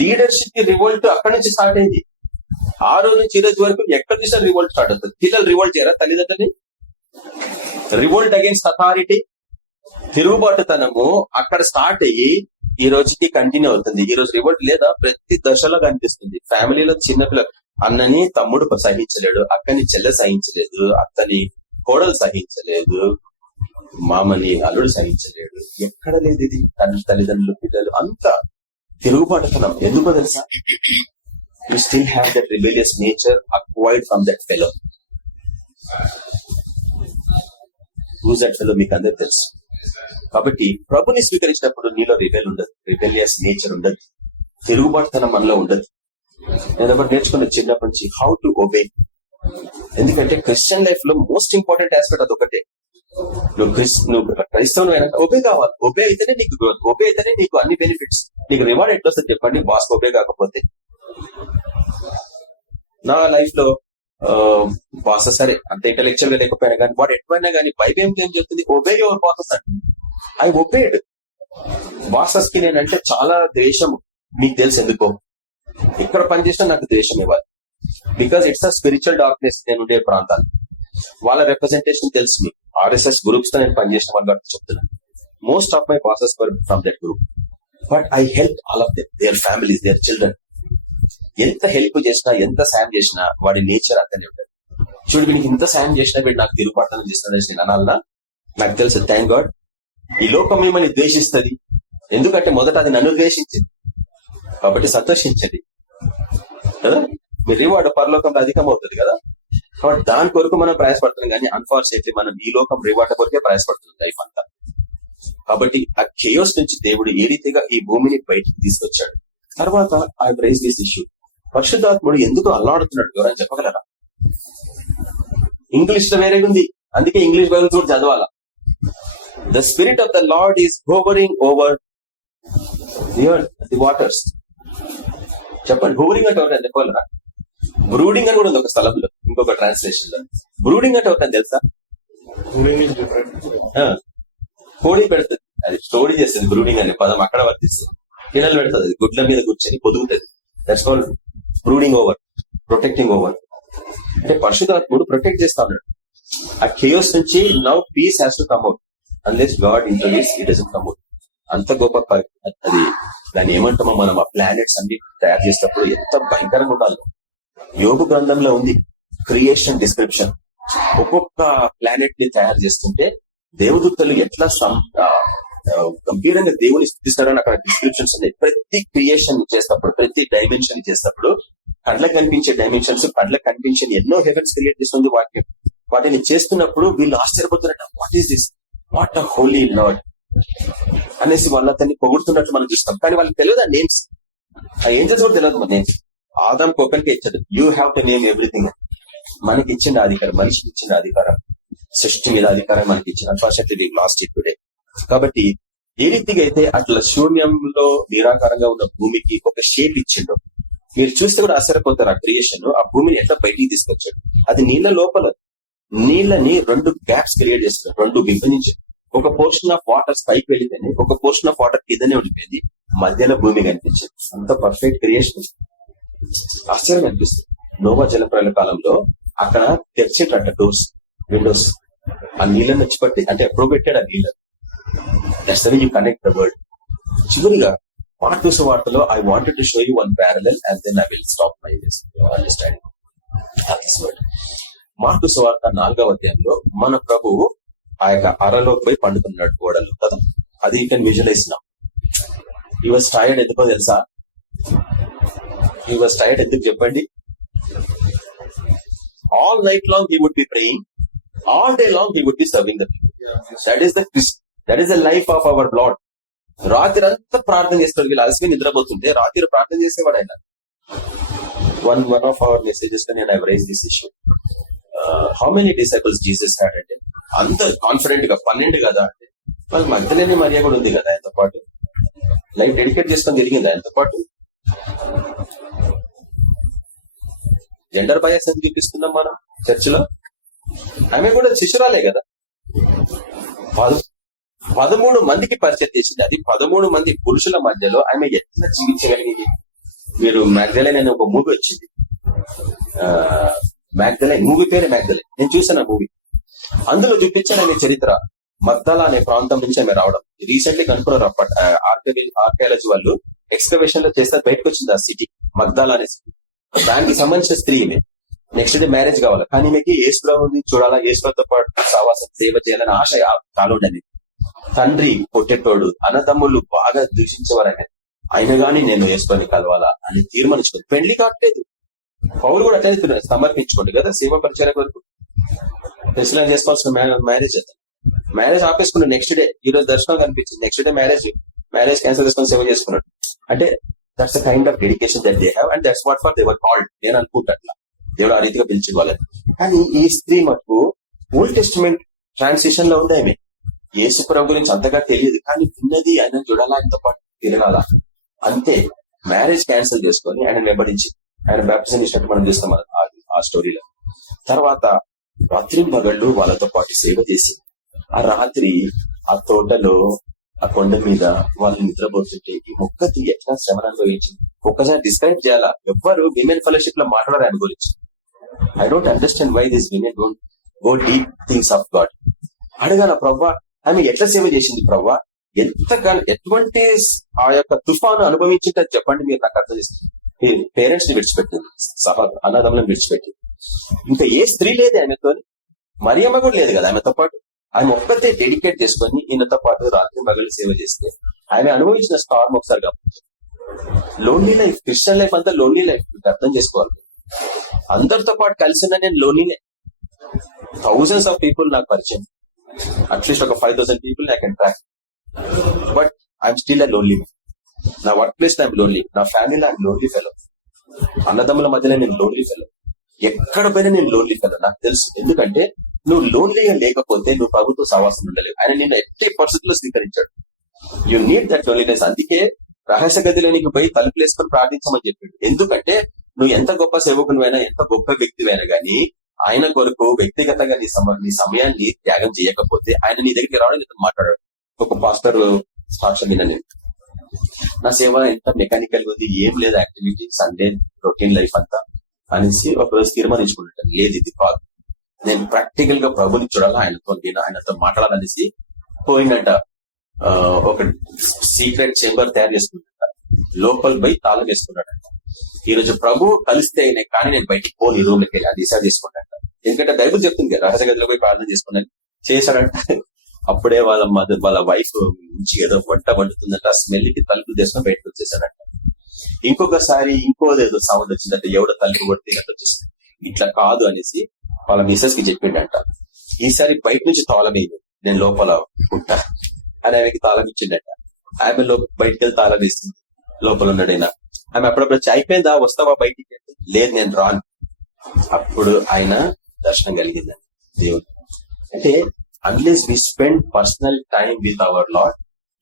Leadership కి రివోల్ట్ అక్కడి నుంచి స్టార్ట్ అయింది. ఆ రోజు నుంచి ఈ రోజు వరకు ఎక్కడ చూసినా రివోల్ట్ స్టార్ట్ అవుతుంది. పిల్లలు రివోల్ట్ చేయరా తల్లిదండ్రులని? రివోల్ట్ అగేన్స్ట్ అథారిటీ, తిరుగుబాటుతనము అక్కడ స్టార్ట్ అయ్యి ఈ రోజుకి కంటిన్యూ అవుతుంది. ఈ రోజు రివోల్ట్ లేదా? ప్రతి దశలో కనిపిస్తుంది. ఫ్యామిలీలో చిన్నపిల్ల అన్నని తమ్ముడు సహించలేడు, అక్కని చెల్లె సహించలేదు, అత్తని కోడలు సహించలేదు, మామని అల్లుడు సహించలేడు. ఎక్కడ లేదు ఇది. తల్లిదండ్రులు పిల్లలు అంతా తిరుగుబాటుతనం. ఎందుకో తెలుసా? You still have that rebellious nature acquired from that fellow. Who's that fellow మీకు అందరికి తెలుసు. కాబట్టి ప్రభుని స్వీకరించినప్పుడు నీలో రిబెలియస్ నేచర్ ఉండదు, తిరుగుబాటుతనం మనలో ఉండదు. నేను ఒకటి నేర్చుకున్న చిన్నప్పటి నుంచి, హౌ టు ఒబే. ఎందుకంటే క్రిస్టియన్ లైఫ్ లో మోస్ట్ ఇంపార్టెంట్ ఆస్పెక్ట్ అదొకటే. నువ్వు క్రైస్తవులు అయినా ఒబే కావాలి. ఒబే అయితేనే నీకు గ్రోత్, ఒబే అయితేనే నీకు అన్ని బెనిఫిట్స్. నీకు రివార్డ్ ఎట్లా వస్తుంది చెప్పండి? బాస్ ఒబే కాకపోతే. నా లైఫ్ లో బాస సరే అంత ఇంటెలెక్చువల్ గా లేకపోయినా కానీ వాడు ఎటువైనా కానీ బైబిల్ ఏం చెప్తుంది? ఒబే యువర్ బాసెస్ అంటుంది. I obeyed. బాసెస్ కి నేనంటే చాలా ద్వేషము. మీకు తెలుసు ఎందుకో? ఇక్కడ పనిచేసినా నాకు ద్వేషం ఇవ్వాలి. Because it's a spiritual darkness. నేను ఉండే ప్రాంతాలు వాళ్ళ రిప్రజెంటేషన్ తెలుసు మీకు. RSS గ్రూప్స్ తో నేను పనిచేసిన వాళ్ళు కాబట్టి చెప్తున్నాను. Most of my bosses were from that group, but I help all of them, their families, their children. ఎంత హెల్ప్ చేసినా, ఎంత సాయం చేసినా వాడి నేచర్ అతనే ఉంటుంది. చూడు, వీడికి ఇంత సాయం చేసినా వీడు నాకు తిరుగుబాటుతనం చేస్తున్నాడు నేను అనాలనా? నాకు తెలుసు. Thank God. ఈ లోకం మిమ్మల్ని ద్వేషిస్తుంది, ఎందుకంటే మొదట అది నన్ను ద్వేషించింది. కాబట్టి సంతోషించండి కదా, మీ రివార్డ్ పరలోకంలో అధికం అవుతుంది కదా. కాబట్టి దాని కొరకు మనం ప్రయాసపడుతున్నాం, కానీ అన్ఫార్చునేట్లీ మనం ఈ లోకం రివార్డ్ కొరకే ప్రయాసపడుతుంది లైఫ్ అంతా. కాబట్టి ఆ కేయోస్ నుంచి దేవుడు ఏ రీతిగా ఈ భూమిని బయటికి తీసుకొచ్చాడు. తర్వాత ఐ రైజ్ దిస్ ఇష్యూ. పరిశుద్ధాత్ముడు ఎందుకు అల్లాడుతున్నాడు ఎవరైనా చెప్పగలరా? ఇంగ్లీష్ లో వేరేగా ఉంది, అందుకే ఇంగ్లీష్ బైబిల్ కూడా చదవాలా. The spirit of the lord is hovering over the waters. చెప్పండి, హోవరింగ్ అంటే ఎవరైనా చెప్పగలరా? బ్రూడింగ్ అని కూడా ఉంది ఒక స్థలంలో, ఇంకొక ట్రాన్స్లేషన్ లో. బ్రూడింగ్ అంటే ఎవరైనా తెలుసా? కోడి పెడుతుంది, అది స్టోరీ చేస్తుంది. బ్రూడింగ్ అనే పదం అక్కడ వర్తిస్తుంది. పిల్లలు పెడుతుంది, అది గుడ్ల మీద కూర్చొని పొదుగుతుంది. That's called brooding over, protecting over. అంటే పరిశుద్ధాత్ముడు ప్రొటెక్ట్ చేస్తా ఉన్నాడు. ఆ కేయోస్ నుంచి now peace has to come out. Unless God introduce it doesn't come out. అంత గొప్ప అది. దాన్ని ఏమంటామో మనం, ఆ ప్లానెట్స్ అన్ని తయారు చేసేటప్పుడు ఎంత భయంకరంగా ఉండాలి. యోబు గ్రంథంలో ఉంది క్రియేషన్ డిస్క్రిప్షన్. ఒక్కొక్క ప్లానెట్ ని తయారు చేస్తుంటే దేవదూతలు ఎట్లా గంభీరంగా దేవుని స్థుతిస్తారని అక్కడ డిస్క్రిప్షన్స్ ఉన్నాయి. ప్రతి క్రియేషన్ చేసినప్పుడు, ప్రతి డైమెన్షన్ చేసినప్పుడు కళ్ళకు కనిపించే డైమెన్షన్స్, కళ్ళకు కనిపించే ఎన్నో హెవెన్స్ క్రియేట్ చేస్తుంది. వాటిని చేస్తున్నప్పుడు వీళ్ళు ఆశ్చర్యపోతున్నట్టు, what is this, what a holy lord అనేసి వాళ్ళ అతన్ని పొగుడుతున్నట్టు మనం చూస్తాం. కానీ వాళ్ళకి తెలియదు ఆ నేమ్స్, ఆ ఏంజల్స్ కూడా తెలియదు మన నేమ్స్. ఆదాం ఒకరికే ఇచ్చాడు, you have to name everything. మనకి ఇచ్చిన అధికారం, మనిషికి ఇచ్చిన అధికారం, సృష్టి మీద అధికారం మనకి ఇచ్చిన. Unfortunately lost it today. కాబట్టి ఏ రీతిగా అయితే అట్లా శూన్యంలో నిరాకారంగా ఉన్న భూమికి ఒక షేప్ ఇచ్చిండో, మీరు చూస్తే కూడా ఆశ్చర్యపోతారు. ఆ క్రియేషన్ ఆ భూమిని ఎట్లా బయటికి తీసుకొచ్చాడు. అది నీళ్ళ లోపల, నీళ్ళని 2 గ్యాప్స్ క్రియేట్ చేస్తాడు, 2 విభజించాడు. ఒక పోర్షన్ ఆఫ్ వాటర్ పైకి వెళ్ళిపోయింది, ఒక పోర్షన్ ఆఫ్ వాటర్ కిందనే ఉండిపోయింది, మధ్యలో భూమి కనిపించింది. అంత పర్ఫెక్ట్ క్రియేషన్, ఆశ్చర్యం అనిపిస్తుంది. నోవా జలప్రలయ కాలంలో అక్కడ తెరిచేటట్ట డోర్స్, విండోస్, ఆ నీళ్ళని వచ్చిపట్టి, అంటే ఎప్పుడో పెట్టాడు ఆ నీళ్ళని. That's the way you connect the word. చివరిగా మార్కు సువార్తలో I wanted to show you one parallel and then I will stop my understanding of this word. Mark సువార్త 4వ అధ్యాయంలో మన ప్రభువు ఆ యొక్క అరలోకి పోయి పండుకున్నాడు గోడలు కదా. అది you can visualise now. He was tired. ఎందుకో తెలుసా? హీ వాజ్ టైర్డ్ ఎందుకు చెప్పండి? All night long he would be praying, all day long he would be serving the people. That is the life of our Lord. రాత్రి అంతా ప్రార్థన చేస్తాడు. వీళ్ళు అలసి నిద్రపోతుంటే రాత్రి ప్రార్థన చేసేవాడు ఆయన. వన్ ఆఫ్ అవర్ మెసేజెస్ నేను I raise this issue. How many disciples Jesus had అంటే అంత కాన్ఫిడెంట్ గా 12 కదా అంటే వాళ్ళకి మగ్దలేని మరియ కూడా ఉంది కదా ఆయనతో పాటు. లైఫ్ డెడికేట్ చేసుకొని జరిగింది ఆయనతో పాటు. జెండర్ బయాస్ అని చూపిస్తున్నాం మనం చర్చిలో. ఆమె కూడా శిశురాలే కదా. 13 మందికి పరిచయం చేసింది. అది 13 మంది పురుషుల మధ్యలో ఆమె ఎట్లా జీవించగలిగింది? మీరు మ్యాగ్దలైన్ అనే ఒక మూవీ వచ్చింది, మ్యాగ్దలైన్ మూవీ పేరు మ్యాగ్దలైన్. నేను చూసాను ఆ మూవీ. అందులో చూపించాను ఆమె చరిత్ర. మగ్దలా అనే ప్రాంతం నుంచి ఆమె రావడం రీసెంట్లీ కనుక్కున్నారు. ఆర్కియాలజీ వాళ్ళు ఎక్స్కవేషన్ లో చేస్తే బయటకు వచ్చింది ఆ సిటీ, మగ్దలా అనే సిటీ. దానికి సంబంధించిన స్త్రీ ఈమె. నెక్స్ట్ డే మ్యారేజ్ కావాలి, కానీ ఈమెకి యేసుప్రభుని చూడాలా, యేసుప్రభుతో పాటు సహవాసం సేవ చేయాలని ఆశ చాలా ఉండేది. తండ్రి పొట్టెట్టోడు, అన్నదమ్ములు బాగా దూషించేవారని, అయినా గానీ నేను యేసుప్రభుని కలవాలా అని తీర్మానించుకోండి. పెళ్లి కావట్లేదు. పౌలు కూడా అట్లనే సమర్పించుకోండి కదా సేవ పరిచయం వరకు. పెసిలాన్ చేసుకోవాల్సిన మ్యారేజ్ ఆపేసుకున్నాడు. నెక్స్ట్ డే ఈ రోజు దర్శనం కనిపించింది, నెక్స్ట్ డే మ్యారేజ్ క్యాన్సిల్ చేసుకుని సేవ చేసుకున్నాడు. అంటే that's the kind of dedication that they have and that's what for they were called. నేను అనుకుంటా అట్లా దేవుడు ఆ రీతిగా పిలిచి వాళ్ళని. కానీ ఈ స్త్రీ మటుకు ఓల్డ్ టెస్టిమెంట్ ట్రాన్సిషన్ లో ఉంది. ఆమె యేసు ప్రభు గురించి అంతగా తెలియదు, కానీ విన్నది ఆయన చూడాలా, ఆయనతో పాటు తిరగాల. అంతే మ్యారేజ్ క్యాన్సిల్ చేసుకొని ఆయన వెంబడించి ఆయన బ్యాప్టిజం ఇచ్చినట్టు మనం చూస్తాం ఆ స్టోరీలో. తర్వాత రాత్రి మగళ్ళు వాళ్ళతో పాటు సేవ చేసి ఆ రాత్రి ఆ తోటలో ఆ కొండ మీద వాళ్ళు నిద్రపోతుంటే ఈ మొక్కది ఎట్లా శ్రమను అనుభవించింది ఒక్కసారి డిస్క్రైబ్ చేయాలా? ఎవ్వరు విమెన్ ఫెలోషిప్ లో మాట్లాడారు ఆయన గురించి. I don't understand why this women don't go deep things of God. అడగాల ప్రవ్వా ఆమె ఎట్లా సేవ చేసింది ప్రవ్వా, ఎంతగానో ఎటువంటి ఆ యొక్క తుఫాను అనుభవించింది చెప్పండి మీరు, నాకు అర్థం చేస్తుంది. పేరెంట్స్ ని విడిచిపెట్టింది, అన్నదమ్ములను విడిచిపెట్టింది. ఇంకా ఏ స్త్రీ లేదు ఆమెతో, మరియమ్మ కూడా లేదు కదా ఆమెతో పాటు. ఆమె ఒక్కతే డెడికేట్ చేసుకొని ఈయనతో పాటు రాత్రి మగళ్ళు సేవ చేస్తే ఆమె అనుభవించిన స్టార్మ్ ఒకసారి గమనించారు. లోన్లీ లైఫ్, క్రిస్టియన్ లైఫ్ అంతా లోన్లీ లైఫ్. మీకు అర్థం చేసుకోవాలి. అందరితో పాటు కలిసి ఉన్న నేను లోన్లీనే. థౌజండ్స్ ఆఫ్ పీపుల్ నాకు పరిచయం, అట్లీస్ట్ ఒక 5,000 people I can track, but I'm still a lonely man. నా వర్క్ ప్లేస్ లో ఐఎమ్ లోన్లీ, నా ఫ్యామిలీలో ఐఎమ్ లోన్లీ ఫెలో, అన్నదమ్ముల మధ్యలో నేను లోన్లీ ఫెలో, ఎక్కడ పోయినా నేను లోన్లీ ఫెలో. నాకు తెలుసు. ఎందుకంటే నువ్వు లోన్లీగా లేకపోతే నువ్వు ప్రభుత్వ సహవాసం ఉండలేవు. ఆయన నిన్ను ఎట్టి పరిస్థితుల్లో స్వీకరించాడు. You need that loneliness. అందుకే రహస్య గదిలో నీకు పోయి తలుపులు వేసుకొని ప్రార్థించమని చెప్పాడు. ఎందుకంటే నువ్వు ఎంత గొప్ప సేవకునివైనా, ఎంత గొప్ప వ్యక్తివైనా గానీ ఆయన కొరకు వ్యక్తిగతంగా నీ సమయాన్ని త్యాగం చేయకపోతే ఆయన నీ దగ్గరికి రావడం నీతో మాట్లాడాడు. ఒక పాస్టర్ సాక్ష్యం విన్నా నేను, నా సేవ ఎంత మెకానికల్ ఉంది, ఏం లేదు యాక్టివిటీ, సండే రొటీన్ లైఫ్ అంతా అనేసి ఒకరోజు తీర్మానించుకుంటాను. లేదు ఇది కాదు, నేను ప్రాక్టికల్ గా ప్రభుని చూడాలా, ఆయనతో మాట్లాడాలనేసి పోయిందంట. ఒక సీక్రెట్ చేంబర్ తయారు చేసుకుంటా. లోపల పోయి తాళం వేసుకున్నాడంట. ఈ రోజు ప్రభు కలిస్తే కానీ నేను బయటికి పోను, ఈ రూమ్కి వెళ్ళి అది డిసైడ్ చేసుకుంటాడంట. ఎందుకంటే బైబుల్ చెప్తుంది కదా, రహస్య గదిలో పోయి ప్రార్థన చేసుకున్నాను చేశాడంట. అప్పుడే వాళ్ళ వైఫ్ నుంచి ఏదో వంట వండుతుందంట, స్మెల్ కి తలుపులు తీసుకుని బయటకు వచ్చేసాడంట. ఇంకొకసారి ఇంకోదేదో సౌండ్ వచ్చిందంటే ఎవడో తలుపు కొడితే వచ్చేసింది. ఇట్లా కాదు అనేసి వాళ్ళ మిసెస్ కి చెప్పిండంట. ఈసారి బయట నుంచి తాళం వేయదు, నేను లోపల ఉంటా అని ఆమెకి తాళం ఇచ్చిండట. ఆమె బయటికి వెళ్ళి తాళం వేసింది, లోపల ఉన్నాడైనా. ఆమె అప్పుడప్పుడు అయిపోయిందా, వస్తావా బయటికి? లేదు నేను రాను. అప్పుడు ఆయన దర్శనం కలిగిందండి దేవుడు. అంటే unless we spend personal time with our Lord,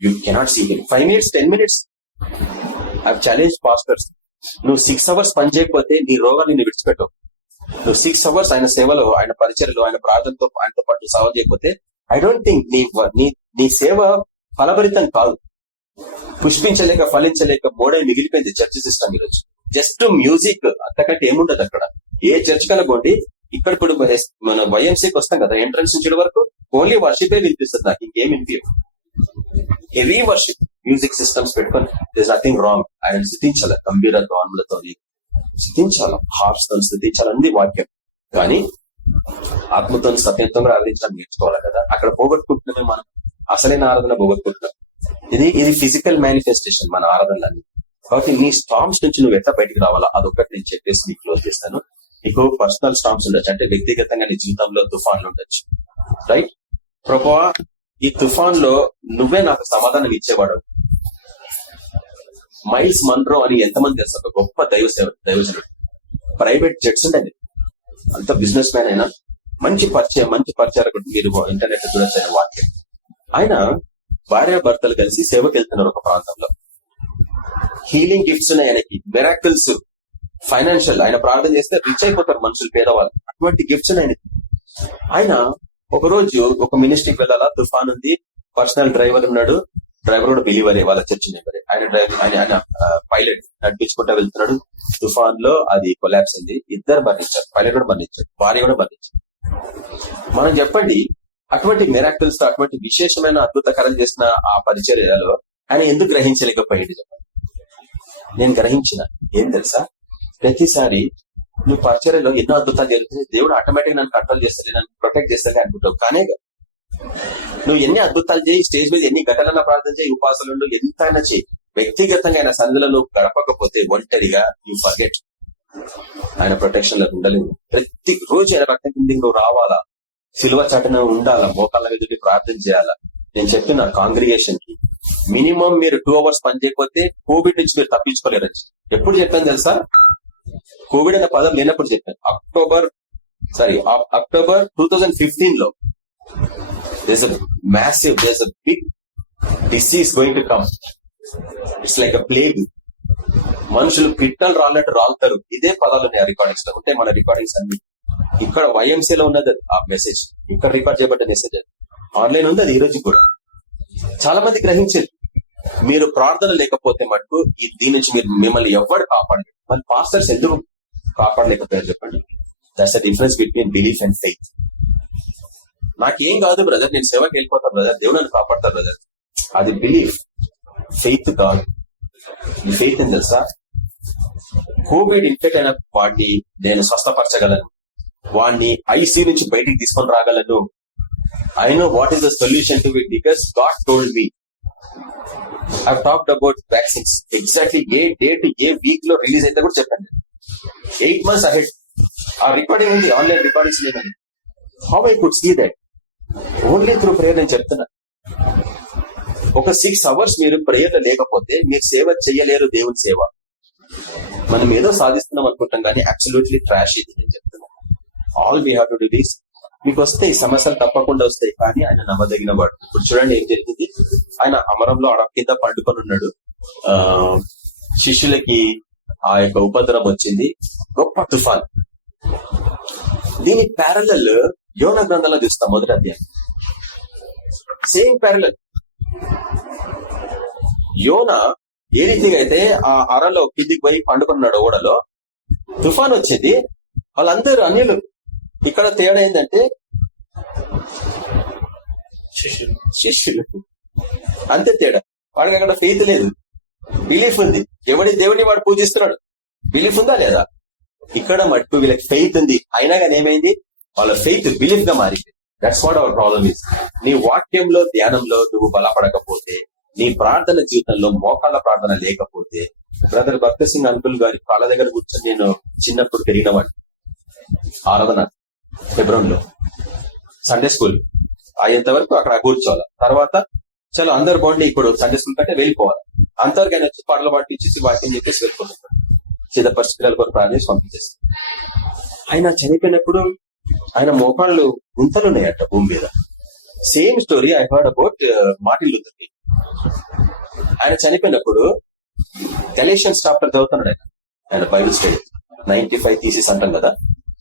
you cannot see him. 5 minutes 10 minutes I challenge pastors. నువ్వు 6 hours పని చేయకపోతే నీ రోగాన్ని నిన్ను విడిచిపెట్టవు. నువ్వు 6 hours ఆయన సేవలో, ఆయన పరిచయలో, ఆయన ప్రార్థనతో ఆయనతో పాటు సేవ చేయకపోతే ఐ డోంట్ థింక్ నీ సేవ ఫలభరితం కాదు. పుష్పించలేక ఫలించలేక మోడై మిగిలిపోయింది చర్చ్ సిస్టమ్ ఈరోజు. జస్ట్ మ్యూజిక్, అంతకంటే ఏముండదు అక్కడ. ఏ చర్చ్ కనుకోండి, ఇక్కడ ఇప్పుడు మన వైఎంసీకి వస్తాం కదా, ఎంట్రన్స్ నుంచి వరకు ఓన్లీ వర్షిపే వినిపిస్తుంది, నాకు ఇంకేం వినిపించదు. హెవీ వర్షిప్ మ్యూజిక్ సిస్టమ్స్ పెట్టుకొని దిస్ నథింగ్ రాంగ్. ఆయన స్థుతించాల, గంభీర ధ్వనులతో స్థుతించాల, హార్ట్స్ తో స్థుతించాలని వాక్యం. కానీ ఆత్మతో సత్యంతో ఆరాధించడం నేర్చుకోవాలి కదా. అక్కడ పోగొట్టుకుంటున్నామే మనం, అసలైన ఆరాధన పోగొట్టుకుంటున్నాం. ఇది ఫిజికల్ మేనిఫెస్టేషన్ మన ఆరాధనలన్నీ. కాబట్టి నీ స్టామ్స్ నుంచి నువ్వు ఎట్లా బయటకు రావాలా అదొక్కటి నేను చెప్పేసి నీకు క్లోజ్ చేస్తాను. నీకు పర్సనల్ స్టామ్స్ ఉండొచ్చు, అంటే వ్యక్తిగతంగా నీ జీవితంలో తుఫాన్లు ఉండొచ్చు, రైట్? ప్రభువా, ఈ తుఫాన్ లో నువ్వే నాకు సమాధానం ఇచ్చేవాడు. మైల్స్ మన్రో అని ఎంతమంది తెలుసు, ఒక గొప్ప దైవజనుడు. ప్రైవేట్ జెట్స్ ఉండేది, అంత బిజినెస్ మ్యాన్ అయినా, మంచి పరిచయం మీరు ఇంటర్నెట్ చూడొచ్చు ఆయన వాక్యం. ఆయన భార్యాభర్తలు కలిసి సేవకి వెళ్తున్నారు ఒక ప్రాంతంలో. హీలింగ్ గిఫ్ట్స్ ఉన్నాయి ఆయనకి, మిరాకిల్స్, ఫైనాన్షియల్. ఆయన ప్రార్థన చేస్తే రిచ్ అయిపోతారు మనుషులు, పేదవాళ్ళు. అటువంటి గిఫ్ట్స్ ఉన్నాయి ఆయన. ఒక రోజు ఒక మినిస్ట్రీకి వెళ్ళాలా, తుఫాన్ ఉంది, పర్సనల్ డ్రైవర్ ఉన్నాడు. డ్రైవర్ కూడా బిలీవరే, వాళ్ళ చర్చి మెంబరే. ఆయన పైలట్ నడిపించుకుంటూ వెళ్తున్నాడు. తుఫాన్ లో అది కొలాప్స్ అయింది, ఇద్దరు మరణించారు. పైలట్ కూడా మరణించాడు, భార్య కూడా మరణించారు. మనం చెప్పండి, అటువంటి మిరాకిల్స్, అటువంటి విశేషమైన అద్భుతకరం చేసిన ఆ పరిచర్యలో ఆయన ఎందుకు గ్రహించలేకపోయాడు చెప్పండి? నేను గ్రహించిన ఏం తెలుసా, ప్రతిసారి నువ్వు పరిచర్యలో ఎన్నో అద్భుతాలు జరుగుతున్నాయి, దేవుడు ఆటోమేటిక్ నన్ను కంట్రోల్ చేస్తాడు, నన్ను ప్రొటెక్ట్ చేస్తాడు అనుకుంటావు. కానీ నువ్వు ఎన్ని అద్భుతాలు చేయి, స్టేజ్ మీద ఎన్ని గంటలన్నా ప్రార్థన చేయి, ఉపాసలు ఎంత అయినా చేయి, వ్యక్తిగతంగా ఆయన సన్నిధిలో నువ్వు గడపకపోతే ఒంటరిగా యూ ఫర్గెట్. ఆయన ప్రొటెక్షన్ లో ఉండలేవు. ప్రతి రోజు ఆయన రక్తం కింద నువ్వు రావాలా, సిలువ చాటున ఉండాలా, మోకాళ్ళ మీద ప్రార్థన చేయాలా. నేను చెప్తున్నా కాంగ్రిగేషన్ కి, మినిమం మీరు 2 hours పని చేయకపోతే కోవిడ్ నుంచి మీరు తప్పించుకోలేరు. ఎప్పుడు చెప్పాను తెలుసా? కోవిడ్ అనే పదం లేనప్పుడు చెప్పాను. అక్టోబర్ 2015 లో there's a big disease going to come. It's like a plague. మనుషులు పిట్టలు రాళ్ళట్టు రాలుతారు. ఇదే పదాలు ఉన్నాయి ఆ రికార్డింగ్స్ లో. ఉంటే మన రికార్డింగ్స్ అన్ని ఇక్కడ వైఎంసీలో ఉన్నది ఆ మెసేజ్, ఇక్కడ రికార్డ్ చేయబడ్డ మెసేజ్, అది ఆన్లైన్ ఉంది, అది ఈ రోజు కూడా. చాలా మంది గ్రహించారు. మీరు ప్రార్థన లేకపోతే మటుకు దీని నుంచి మిమ్మల్ని ఎవరు కాపాడలేదు. మరి పాస్టర్స్ ఎందుకు కాపాడలేకపోయారు చెప్పండి? That's the difference between belief and faith. నాకేం కాదు బ్రదర్, నేను సేవకి వెళ్ళిపోతాను బ్రదర్, దేవుడు నన్ను కాపాడతారు బ్రదర్, అది బిలీఫ్. ఫెయిత్ కాదు. ఈ ఫెయిత్ ఏం తెలుసా? కోవిడ్ ఇన్ఫెక్ట్ అయిన వాడిని నేను స్వస్థపరచగలను, వాడిని ఐసీ నుంచి బయటికి తీసుకొని రాగలను. I know what is the solution to it because God told me. I talked about vaccines. Exactly ఏ డేట్ ఏ వీక్ లో రిలీజ్ అయితే కూడా చెప్పండి. 8 months ahead. ఆ రికార్డింగ్ ఉంది, ఆన్లైన్ రికార్డింగ్స్ లేదని. How I could see that? Only through prayer. నేను చెప్తున్నా, ఒక 6 hours మీరు ప్రేయర్లో లేకపోతే మీరు సేవ చెయ్యలేరు. దేవుని సేవ మనం ఏదో సాధిస్తున్నాం అనుకుంటాం, కానీ అబ్సల్యూట్లీ ట్రాష్ ఇది. నేను చెప్తున్నా, all we have to do this. మీకు వస్తాయి సమస్యలు, తప్పకుండా వస్తాయి, కానీ ఆయన నమ్మదగిన వాడు. ఇప్పుడు చూడండి ఏం జరిగింది. ఆయన అమరంలో అడవి కింద పండుకొని ఉన్నాడు. శిష్యులకి ఆ యొక్క ఉపద్రవం వచ్చింది, గొప్ప తుఫాన్. దీని ప్యారలల్ యోనా గ్రంథంలో చూస్తాం, మొదటి అధ్యాయం. Same parallel. యోనా ఏ రీతిగా అయితే ఆ అరలో కిందికి పోయి పండుకున్నాడు ఓడలో, తుఫాన్ వచ్చింది, వాళ్ళందరూ అన్యులు. ఇక్కడ తేడా ఏంటంటే శిష్యులు అంతే తేడా. వాడికి అక్కడ ఫెయిత్ లేదు. బిలీఫ్ ఉంది. ఎవడి దేవుడిని వాడు పూజిస్తున్నాడు. బిలీఫ్ ఉందా లేదా? ఇక్కడ మట్టు వీళ్ళకి ఫెయిత్ ఉంది, అయినా కానీ ఏమైంది, వాళ్ళ ఫెయిత్ బిలీఫ్ గా మారింది. That's what hour problem is. నీ వాక్యంలో ధ్యానంలో నువ్వు బలపడకపోతే, నీ ప్రార్థన జీవితంలో మోకాళ్ళ ప్రార్థన లేకపోతే, బ్రదర్ భక్త సింగ్ అంకుల్ గారి కాళ్ళ దగ్గర కూర్చొని నేను చిన్నప్పుడు పెరిగినవాడు. ఆరాధన హెబ్రోన్ లో సండే స్కూల్ అయ్యేంత వరకు అక్కడ కూర్చోవాలి. తర్వాత చలో అందరు బాగుండి ఇప్పుడు సండే స్కూల్ కంటే వెళ్ళిపోవాలి. అంతవరకు ఆయన వచ్చి పాటలు పాటించేసి వాక్యం చెప్పేసి వెళ్ళిపోతుంటాడు. చిన్న పరిస్థితుల కొరకు ప్రార్థించి పంపించేస్తాడు. ఆయన చనిపోయినప్పుడు ఆయన మోకాళ్ళు గుంతలు ఉన్నాయట భూమి మీద. Same story I heard about Martin Luther king. ఆయన చనిపోయినప్పుడు గలేషియన్స్ చాప్టర్ చదువుతున్నాడు ఆయన బైబిల్ స్టడీ 95 థీసిస్ అంటాం కదా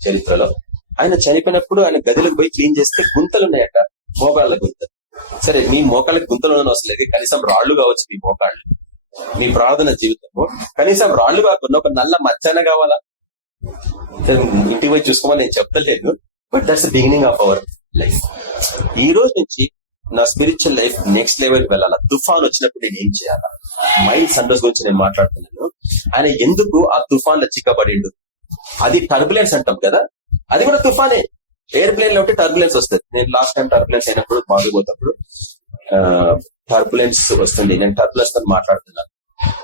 చరిత్రలో. ఆయన చనిపోయినప్పుడు ఆయన గదిలోకి పోయి క్లీన్ చేస్తే గుంతలు ఉన్నాయట, మోకాళ్ళ గుంతలు. సరే, మీ మోకాళ్ళకి గుంతలు అవసరం, కనీసం రాళ్లు కావచ్చు మీ మోకాళ్ళు. మీ ప్రార్థన జీవితంలో కనీసం రాళ్లు కాకుండా ఒక నల్ల మచ్చన కావాలా? ఇంటికి పోయి చూసుకోమని నేను చెప్తలేను, but that's the beginning of our life. ఈ రోజు నుంచి నా స్పిరిచువల్ లైఫ్ నెక్స్ట్ లెవెల్ వెళ్ళాలా. తుఫాన్ వచ్చినప్పుడు నేను ఏం చేయాలా? మైల్ సండోస్ గురించి నేను మాట్లాడుతున్నాను. ఆయన ఎందుకు ఆ తుఫాన్ లో చిక్కబడిండు? అది టర్బులెన్స్ అంటాం కదా, అది కూడా తుఫానే. ఎయిర్ప్లేన్ లో ఉంటే టర్బులెన్స్ వస్తుంది. నేను లాస్ట్ టైం టర్బులెన్స్ అయినప్పుడు బాగుపోతప్పుడు టర్బులెన్స్ వస్తుంది. నేను టర్బులెన్స్ తో మాట్లాడుతున్నాను.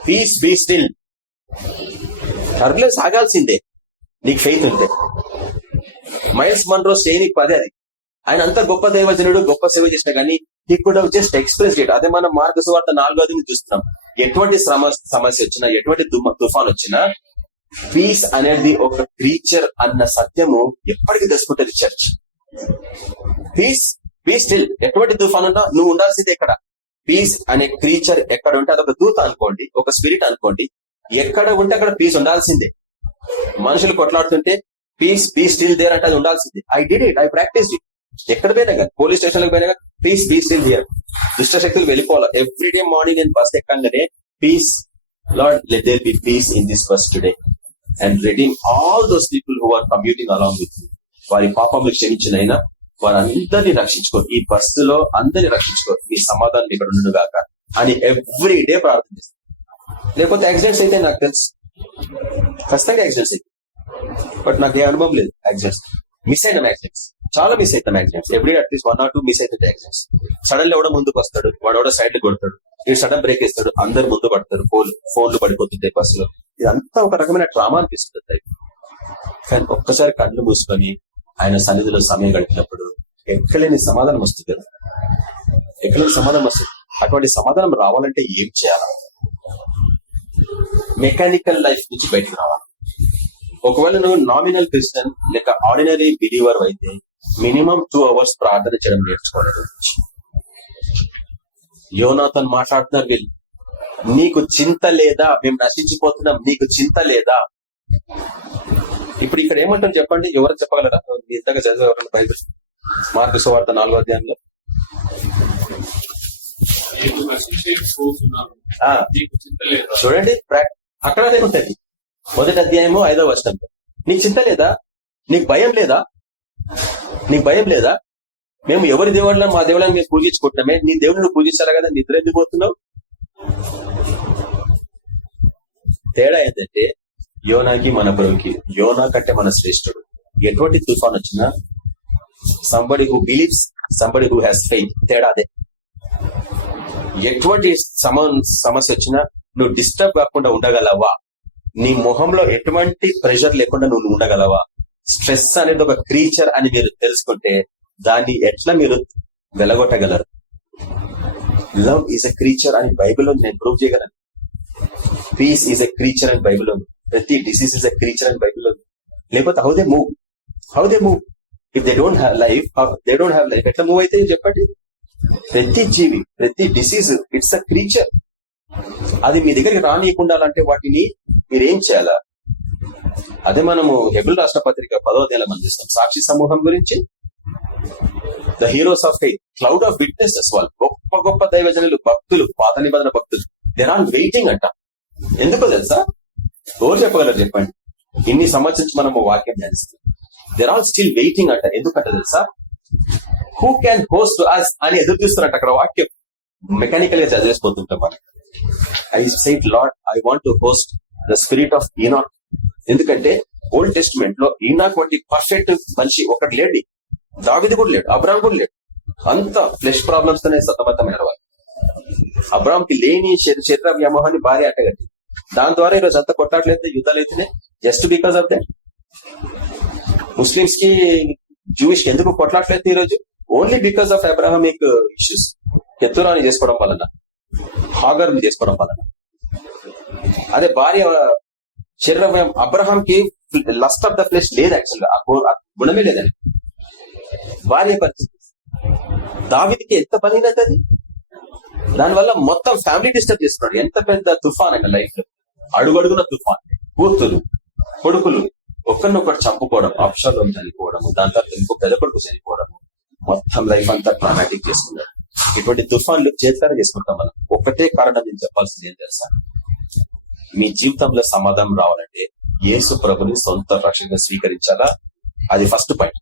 Peace be still. టర్బులెన్స్ ఆగాల్సిందే నీకు ఫెయిత్ ఉంటే. మైల్స్ మన్రో శ్రేణికి 10 అది. ఆయన అంత గొప్ప దైవజనుడు, గొప్ప సేవ చేసినా కానీ he could have just expressed it. అదే మనం మార్కు సువార్త 4వ చూస్తున్నాం. ఎటువంటి సమస్య వచ్చినా, ఎటువంటి తుఫాన్ వచ్చినా, పీస్ అనేది ఒక క్రీచర్ అన్న సత్యము ఎప్పటికీ తెలుసుకుంటుంది చర్చ్. Piece be still. ఎటువంటి తుఫాన్ ఉన్నా నువ్వు ఉండాల్సిందే ఎక్కడ. పీస్ అనే క్రీచర్ ఎక్కడ ఉంటే అదొక దూత అనుకోండి, ఒక స్పిరిట్ అనుకోండి, ఎక్కడ ఉంటే అక్కడ పీస్ ఉండాల్సిందే. మనుషులు కొట్లాడుతుంటే పీస్ బీ స్టిల్ దేర్ అంటే అది ఉండాల్సిందే. I did it, I practice it. ఎక్కడ పోయినా కానీ, పోలీస్ స్టేషన్ లో పోయినా కానీ పీస్ బీ స్టిల్ దేర్. దుష్ట శక్తులు వెళ్ళిపోవాలి. ఎవ్రీడే మార్నింగ్ నేను బస్ ఎక్కగానే peace, lord let there be peace in this bus today and redeem all those people who are commuting along with me. వారి పాపములు క్షమించినైనా వారందరినీ రక్షించుకో, ఈ బస్సులో అందరినీ రక్షించుకో, ఈ సమాధానం ఇక్కడ ఉండును గాక అని ఎవ్రీ డే ప్రార్థన చేస్తాను. లేకపోతే యాక్సిడెంట్స్ అయితే నాకు తెలుసు, ఖచ్చితంగా యాక్సిడెంట్స్ అయితే, బట్ నాకు ఏ అనుభవం లేదు యాక్సిడెంట్స్. మిస్ అయిన యాక్సిడెంట్స్ చాలా మిస్ అవుతాం. Accidents every at least 1 or 2 miss అవుతుంది యాక్సిడెంట్స్. సడన్లీ ఎవడో ముందుకు వస్తాడు, వాడెవడో సైడ్ కొడతాడు, ఈ సడన్ బ్రేక్ వేస్తాడు, అందరు ముందు పడతారు, ఫోన్లు పడిపోతుంటాయి బస్సులో. ఇదంతా ఒక రకమైన ట్రామా అనిపిస్తుంది. కానీ ఒక్కసారి కళ్ళు మూసుకొని ఆయన సన్నిధిలో సమయం గడిపినప్పుడు ఎక్కలేని సమాధానం వస్తుంది కదా, ఎక్కలేని సమాధానం వస్తుంది. అటువంటి సమాధానం రావాలంటే ఏం చేయాలి? మెకానికల్ లైఫ్ నుంచి బయటకు రావాలి. ఒకవేళ నువ్వు నామినల్ క్రిస్టియన్ లేక ఆర్డినరీ బిలీవర్ అయితే మినిమం 2 hours ప్రార్థన చేయడం నేర్చుకోవాలి. యోనాతన్ మాట్లాడుతున్నారు, వీళ్ళు నీకు చింత లేదా, మేము నశించిపోతున్నాం, నీకు చింత లేదా? ఇప్పుడు ఇక్కడ ఏమంటారు చెప్పండి, ఎవరు చెప్పగలరా? మీ ఇంతగా చదివే ఎవరైనా బైబిల్ మార్కు సువార్త 4వ అధ్యాయంలో చూడండి, అక్కడనే ఉంటుంది. 1వ అధ్యాయము 5వ వచనంలో నీకు చింత లేదా? నీకు భయం లేదా? నీకు భయం లేదా? మేము ఎవరి దేవుళ్ళని, మా దేవుళ్ళని మేము పూజించుకుంటున్నామే, నీ దేవుడిని నువ్వు పూజించాలి కదా, నిద్ర ఎందుకు పోతున్నావు? తేడా ఏంటంటే యోనాకి మన ప్రభుకి, యోనా కంటే మన శ్రేష్ఠుడు. ఎటువంటి తుఫాన్ వచ్చినా somebody who believes, somebody who has faith. తేడా అదే. ఎటువంటి సమస్య వచ్చినా నువ్వు డిస్టర్బ్ కాకుండా ఉండగలవా? నీ మొహంలో ఎటువంటి ప్రెషర్ లేకుండా నువ్వు ఉండగలవా? స్ట్రెస్ అనేది ఒక క్రీచర్ అని మీరు తెలుసుకుంటే దాన్ని ఎట్లా మీరు వెలగొట్టగలరు? లవ్ ఈజ్ ఎ క్రీచర్ అని బైబిల్లో నేను ప్రూవ్ చేయగలను. పీస్ ఈజ్ ఎ క్రీచర్ అని బైబిల్లో, ప్రతి డిసీజ్ ఈజ్ ఎ క్రీచర్ అని బైబిల్లో. లేకపోతే how they move if they don't have life, ఎట్లా మూవ్ అయితే చెప్పండి? ప్రతి జీవి, ప్రతి డిసీజ్ ఇట్స్ అ క్రీచర్. అది మీ దగ్గరికి రానియకుండా అంటే వాటిని మీరేం చేయాలా? అదే మనము హెబ్రీ రాష్ట్ర పత్రిక 10వ అధ్యాయంలో మనం చూస్తాం. సాక్షి సమూహం గురించి, the heroes of faith, cloud of witnesses, వాళ్ళు గొప్ప గొప్ప దైవజనులు, భక్తులు, పాత నిబంధన భక్తులు, దేర్ ఆర్ వెయిటింగ్ అంట. ఎందుకో తెలుసా? ఎవరు చెప్పగలరు చెప్పండి? ఇన్ని సంవత్సరం మనము వాక్యం ధ్యానిస్తాం, దేర్ ఆర్ స్టిల్ వెయిటింగ్ అంట. ఎందుకంట తెలుసా? హూ క్యాన్ హోస్ట్ అస్ అని ఎదురు చూస్తున్నట్టు అక్కడ వాక్యం. మెకానికల్ గా చదివేసిపోతుంటాం మనం. I said lord, I want to host the spirit of ఈనాక్. ఎందుకంటే ఓల్డ్ టెస్టిమెంట్ లో ఈనాక్ వంటి పర్ఫెక్ట్ మనిషి ఒకటి లేడు, దావీదు కూడా లేడు, అబ్రాహాం కూడా లేడు. అంత ఫ్లెష్ ప్రాబ్లమ్స్ తోనే సతమతమైన వాళ్ళు. అబ్రాహాం కి లేని శరీర వ్యామోహాన్ని భార్య అట్టగట్టి, దాని ద్వారా ఈరోజు అంత కొట్లాట్లయితే యుద్ధాలు అవుతున్నాయి just because of that. Muslims కి జూయిష్ కి ఎందుకు కొట్లాట్లయితే ఈరోజు? Only because of Abrahamic issues. కెతురాని చేసుకోవడం వలన, హాగర్ చేసుకోవడం వలన. అదే భార్య శరీరం, అబ్రహాం కి లస్ట్ ఆఫ్ ద ఫ్లెష్ లేదు, యాక్చువల్ గా ఆ గుణమే లేదని. భార్య పరిస్థితి దావీదుకి ఎంత బలహీనత అది. దానివల్ల మొత్తం ఫ్యామిలీ డిస్టర్బ్ చేస్తున్నాడు. ఎంత పెద్ద తుఫాన్ అండి లైఫ్ లో, అడుగడుగున తుఫాన్. కూతురు కొడుకులు ఒకరినొకరు చంపుకోవడం, అప్షాలోం చనిపోవడము, దాని తర్వాత ఇంకో పెద్ద కొడుకు చనిపోవడము, మొత్తం లైఫ్ అంతా ట్రామాటిక్ చేసుకున్నాడు. ఇటువంటి తుఫాన్లు చేస్తారా చేసుకుంటాం మనం. ఒకటే కారణం నేను చెప్పాల్సింది ఏం తెలుసా? మీ జీవితంలో సమాధానం రావాలంటే యేసు ప్రభుని సొంత రక్షణగా స్వీకరించాలా. అది ఫస్ట్ పాయింట్.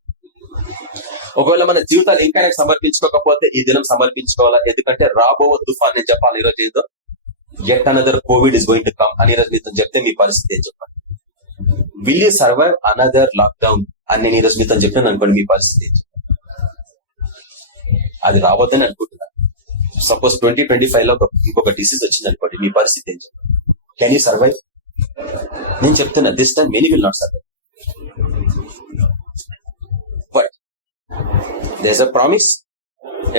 ఒకవేళ మన జీవితాలు ఇంకా సమర్పించుకోకపోతే ఈ దినం సమర్పించుకోవాలా. ఎందుకంటే రాబో తుఫాన్ నేను చెప్పాలి ఈరోజు ఏదో, at another Covid is going to come అని ఈరోజు మీతో చెప్తే మీ పరిస్థితి ఏం చెప్పండి? Will you survive another lockdown అని నేను ఈరోజు మీతో చెప్పాను అనుకోండి, మీ పరిస్థితి ఏం చెప్పండి? అది రావద్దని అనుకుంటున్నాను. సపోజ్ 2025 లో ఇంకొక డిసీజ్ వచ్చింది అనుకోండి, మీ పరిస్థితి ఏం చెప్పండి? Can you survive? నేను చెప్తున్నా, this time many will not survive. But there is a promise.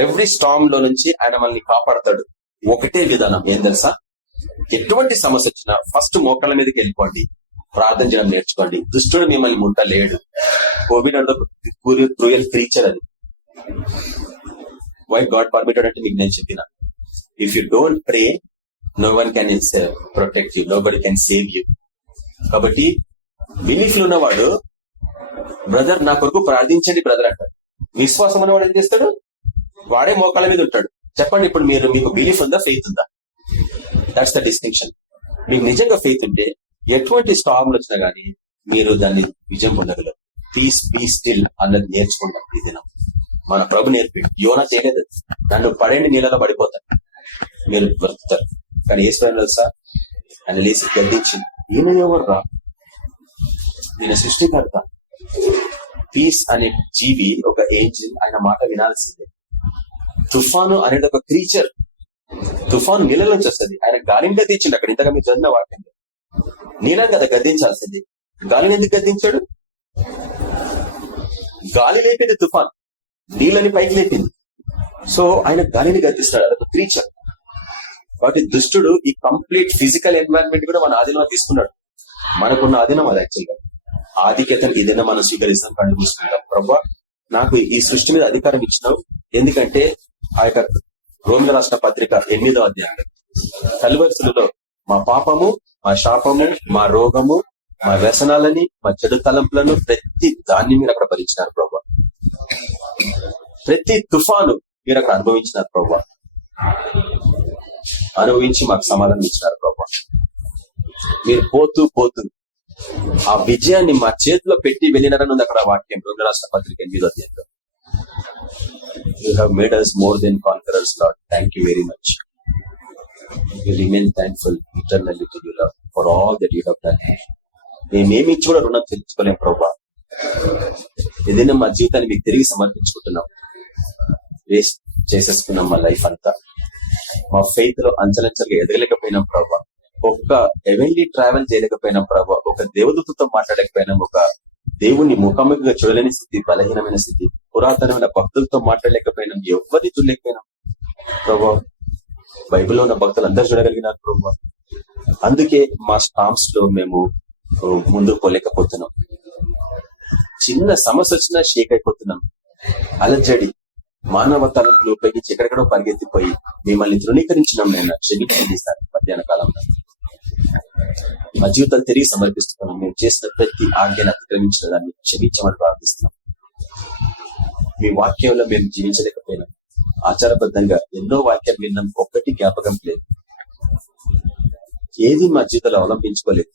Every storm లో నుంచి ఆయన మనల్ని కాపాడతాడు. ఒకటే విధానం ఏం తెలుసా? ఎటువంటి సమస్య వచ్చినా ఫస్ట్ మోకాళ్ళ మీదకి వెళ్ళిపోండి, ప్రార్థన చేయడం నేర్చుకోండి. దుష్టుడు మిమ్మల్ని ముట్టలేడు. కోవిడ్ అంటే క్రూయల్ క్రీచర్. అది వై గాడ్ పర్మిటెడ్ అంటే మీకు నేను చెప్పిన, if you don't pray no one can protect you, nobody can save you. కాబట్టి బిలీఫ్ లో ఉన్నవాడు బ్రదర్ నా కొరకు ప్రార్థించండి బ్రదర్ అంటాడు. విశ్వాసం అనేవాడు ఏం చేస్తాడు? వాడే మోకాళ్ళ మీద ఉంటాడు. చెప్పండి ఇప్పుడు మీకు బిలీఫ్ ఉందా, ఫెయిత్ ఉందా? That's the distinction. మీకు నిజంగా ఫెయిత్ ఉంటే ఎటువంటి స్టార్మ్లు వచ్చినా గానీ మీరు దాన్ని విజయం పొందగలరు. పీస్ బీ స్టిల్ అన్నది నేర్చుకుంటాం ఈ దినం. మన ప్రభు నేర్పిండి. యోనా చేయలేదు, నన్ను పడేండి నీళ్ళలో పడిపోతాను, మీరు బ్రతుకుతారు. కానీ ఏ స్వయం సార్ ఆయన లేచి గద్దించింది, ఈయన ఎవరు రా, ఈయన సృష్టికర్త. పీస్ అనే జీవి ఒక ఏంజిల్, ఆయన మాట వినాల్సిందే. తుఫాను అనేది ఒక క్రీచర్. తుఫాను నీళ్ళ నుంచి వస్తుంది, ఆయన గాలిని గద్దించిండు. అక్కడ ఇంతగా మీరు చదివిన వాక్యంలో నీళ్ళని కదా గద్దించాల్సింది. గాలిని ఎందుకు గద్దించాడు? గాలి లేపింది తుఫాన్, నీళ్ళని పైకి లేపింది. సో ఆయన గాలిని గద్దిస్తాడు, అదొక క్రీచర్. కాబట్టి దుష్టుడు ఈ కంప్లీట్ ఫిజికల్ ఎన్వైరన్మెంట్ కూడా మన ఆధీనంలో తీసుకున్నాడు. మనకున్న ఆధీనం అది యాక్చువల్ గా. ఆధిక్యతను ఏదైనా మనం స్వీకరిస్తాం, కళ్ళు మూసుకుంటాం. ప్రభా నాకు ఈ సృష్టి మీద అధికారం ఇచ్చినావు. ఎందుకంటే ఆ యొక్క రోమిల రాష్ట్ర పత్రిక 8వ అధ్యాయం కలువరిలో మా పాపము, మా శాపము, మా రోగము, మా వ్యసనాలని, మా చెడు తలంపులను ప్రతి దాన్ని మీరు అక్కడ భరించినారు ప్రభా. ప్రతి తుఫాను మీరు అక్కడ అనుభవించినారు ప్రభా. అనుభవించి మాకు సమాధానం ఇచ్చినారు ప్రభా. మీరు పోతూ పోతూ ఆ విజయాన్ని మా చేతిలో పెట్టి వెళ్ళినారని ఉంది అక్కడ వాక్యం రోమిల రాష్ట్ర పత్రిక 8వ అధ్యాయంలో. You have made us more than conquerors, Lord. Thank you very much. We remain thankful eternally to you, Lord, for all that you have done. మేమేమి ఇచ్చి కూడా రుణం చెల్లించుకోలేం ప్రభా. ఏదైనా మా జీవితాన్ని మీకు తిరిగి సమర్పించుకుంటున్నాం. వేస్ట్ చేసేసుకున్నాం మా లైఫ్ అంతా. మా ఫెయిత్ లో అంచలంచలుగా ఎదగలేకపోయినాం ప్రభా. ఒక్క హెవెన్లీ ట్రావెల్ చేయలేకపోయినాం ప్రభా. ఒక దేవదూతతో మాట్లాడలేకపోయినాం. ఒక దేవుణ్ణి ముఖాముఖిగా చూడలేని స్థితి, బలహీనమైన స్థితి. పురాతనమైన భక్తులతో మాట్లాడలేకపోయినాం. ఎవరిని చూడలేకపోయినాం ప్రభా. బైబిల్లో ఉన్న భక్తులు అందరూ చూడగలిగినారు ప్రభా. అందుకే మా స్టాంప్స్ లో మేము ముందుకు పోలేకపోతున్నాం. చిన్న సమస్య వచ్చినా షేక్ అయిపోతున్నాం. అలజడి మానవ తలంపులు ఉపయోగించి ఎక్కడెక్కడో పరిగెత్తిపోయి మిమ్మల్ని తృణీకరించినాం. నేను క్షమించండి సార్. మధ్యాహ్న కాలంలో మా జీవితాలు తిరిగి సమర్పిస్తున్నాం. మేము చేసిన ప్రతి ఆజ్ఞను అతిక్రమించిన దాన్ని క్షమించమని ప్రార్థిస్తున్నాం. మీ వాక్యంలో మేము జీవించలేకపోయినాం. ఆచారబద్ధంగా ఎన్నో వాక్యాలు విన్నాం, ఒక్కటి జ్ఞాపకం లేదు. ఏది మా జీవితంలో అవలంబించుకోలేదు.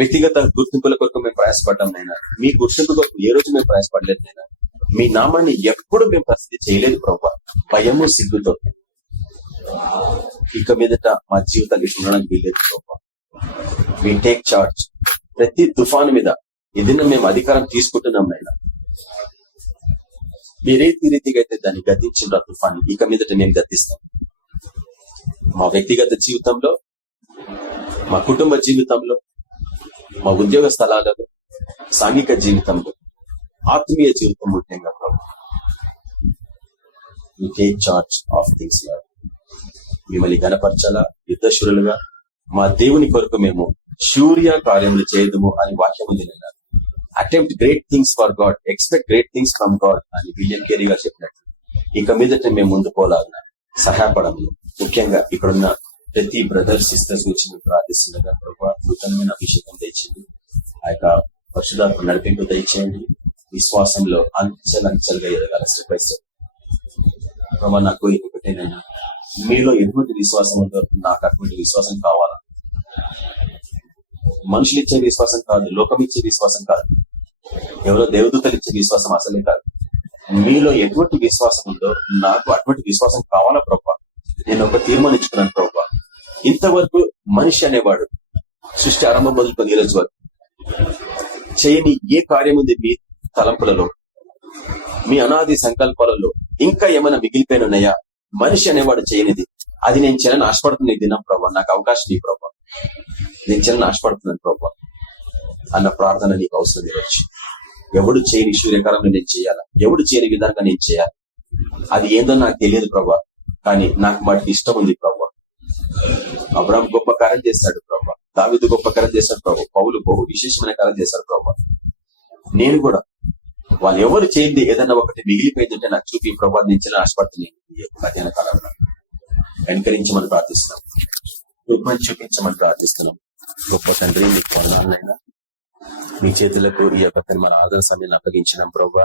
వ్యక్తిగత గుర్తింపుల కొరకు మేము ప్రయాసపడ్డాం నైనా. మీ గుర్తింపు కొరకు ఏ రోజు మేము ప్రయాసపడలేదు నైనా. మీ నామాన్ని ఎప్పుడు మేము ప్రసిద్ధి చేయలేదు ప్రభా, భయము సిగ్గుతో. ఇక మీదట మా జీవితాలు ఇట్లా ఉండడానికి వీల్లేదు ప్రభా. We take charge. ప్రతి తుఫాను మీద ఏదైనా మేము అధికారం తీసుకుంటున్నాం నాయన. మీరే రీతిగా అయితే దాన్ని గతించిన తుఫాను ఇక మీదట మేము గతిస్తాం. మా వ్యక్తిగత జీవితంలో, మా కుటుంబ జీవితంలో, మా ఉద్యోగ స్థలాలలో, సాంఘిక జీవితంలో, ఆత్మీయ జీవితం ముఖ్యంగా ప్రభు. We take charge of things. మిమ్మల్ని గణపరచాలా, యుద్ధశూరులుగా మా దేవుని కొరకు మేము శూర్య కార్యములు చేయదుము అని వాక్యం ఉంది. Attempt great things for God, expect great things from God అని విలియం కేరీ గారు చెప్పినట్టు ఇక మీదట మేము ముందు పోలాగిన సహాయపడము. ముఖ్యంగా ఇక్కడున్న ప్రతి బ్రదర్ సిస్టర్స్ గురించి మేము ప్రార్థిస్తుండగా ప్రభావ నూతనమైన అభిషేకం తెచ్చింది. ఆ యొక్క పరిశుధాత్మ నడిపింపు దయచేయండి. విశ్వాసంలో అంచెలంచెలుగా ఎదగాల, స్టెప్ బై స్టెప్. ప్రభావ నాకు ఒకటేనైనా మీలో ఎటువంటి విశ్వాసం ఉందో నాకు అటువంటి విశ్వాసం కావాలా. మనుషులు ఇచ్చే విశ్వాసం కాదు, లోకం ఇచ్చే విశ్వాసం కాదు, ఎవరో దేవదూతలు ఇచ్చే విశ్వాసం అసలే కాదు. మీలో ఎటువంటి విశ్వాసం ఉందో నాకు అటువంటి విశ్వాసం కావాలా ప్రభా. నేను ఒక తీర్మానించుకున్నాను ప్రభా. ఇంతవరకు మనిషి అనేవాడు సృష్టి ఆరంభం మొదలుకొని ఈ రోజు వరకు చేయని ఏ కార్యం ఉంది మీ తలంపులలో, మీ అనాది సంకల్పాలలో ఇంకా ఏమైనా మిగిలిపోయినాయా? మనిషి అనేవాడు చేయనిది అది నేను చేయాలని ఆశపడుతున్న ఈ దినం ప్రభా. నాకు అవకాశం ఈ ప్రభా, నేను చేయాలని ఆశపడుతున్నాను ప్రభా అన్న ప్రార్థన నీకు అవసరం ఇవ్వచ్చు. ఎవడు చేయని సూర్యకాలంలో నేను చేయాలా, ఎవడు చేయని విధంగా నేను చేయాలి. అది ఏందో నాకు తెలియదు ప్రభా, కానీ నాకు వాటికి ఇష్టం ఉంది ప్రభా. అబ్రాహాం గొప్ప కార్యం చేస్తాడు ప్రభా, దావీదు గొప్ప కార్యం చేస్తాడు ప్రభా, పౌలు బహు విశేషమైన కార్యం చేస్తాడు ప్రభా. నేను కూడా వాళ్ళు ఎవరు చేయండి ఏదన్నా ఒకటి మిగిలిపోయిందంటే నాకు చూపి ప్రభా, నేను చేయాలని ఆశపడుతున్నాను. మధ్యాహ్న కాలంలో వెనకరించమని ప్రార్థిస్తున్నాం, రూపాన్ని చూపించమని ప్రార్థిస్తున్నాం. గొప్ప తండ్రి మీకు వందనాలైనా, మీ చేతులకు ఈ యొక్క మన ఆదరణ సమయాన్ని అప్పగించినాం ప్రభా.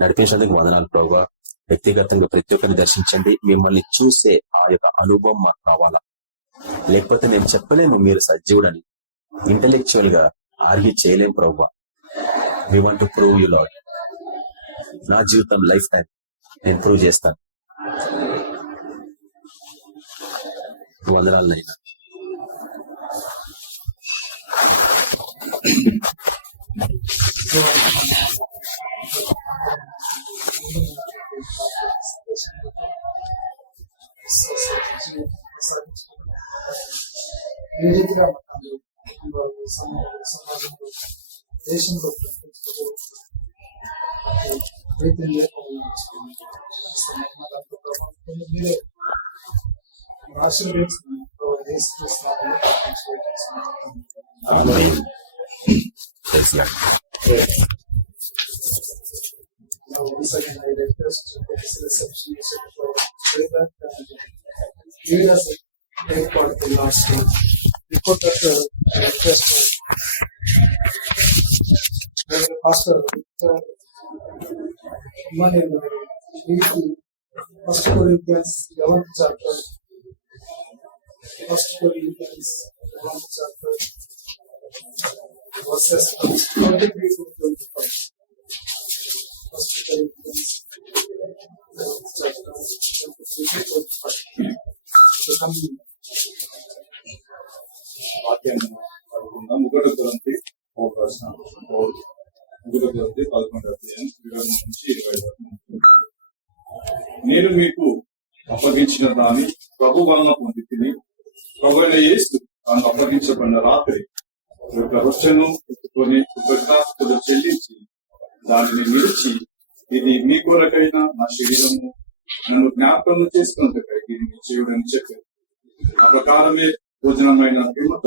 నడిపించినందుకు వందనాలు ప్రభా. వ్యక్తిగతంగా ప్రతి ఒక్కరిని దర్శించండి. మిమ్మల్ని చూసే ఆ యొక్క అనుభవం మాకు కావాలా, లేకపోతే మేము చెప్పలేము మీరు సజీవుడని. ఇంటెలెక్చువల్ గా ఆర్గ్యూ చేయలేం ప్రభా. We want to prove you Lord. నా జీవితం లైఫ్ టైం నేను ప్రూవ్ చేస్తాను. వందనాలనైనా. ఏ రీతిగా సమాజంలో దేశంలో మీరే First Corinthians 11th chapter. First Corinthians 11th chapter, verses 23 to 25. First Corinthians 11th chapter, 23 to 25. The coming. వాక్యాన్ని చదువుకుందాం. 1 కొరింథీ 11 అధ్యాయం 20 నుంచి 20 వరకు. నేను మీకు అప్పగించిన దాన్ని ప్రభు వలన పొందితిని. ప్రభువైన యేసు తాను అప్పగించబడిన రాత్రి ఒక రొట్టెను ఎత్తుకొని కృతజ్ఞతాస్తుతులు చెల్లించి దానిని నిలిచి, ఇది మీ కొరకైన నా శరీరము, నన్ను జ్ఞాపకం చేసుకున్నందుకై దీన్ని చేయుడని చెప్పారు. ఆ ప్రకారమే భోజనమైన పిమ్మట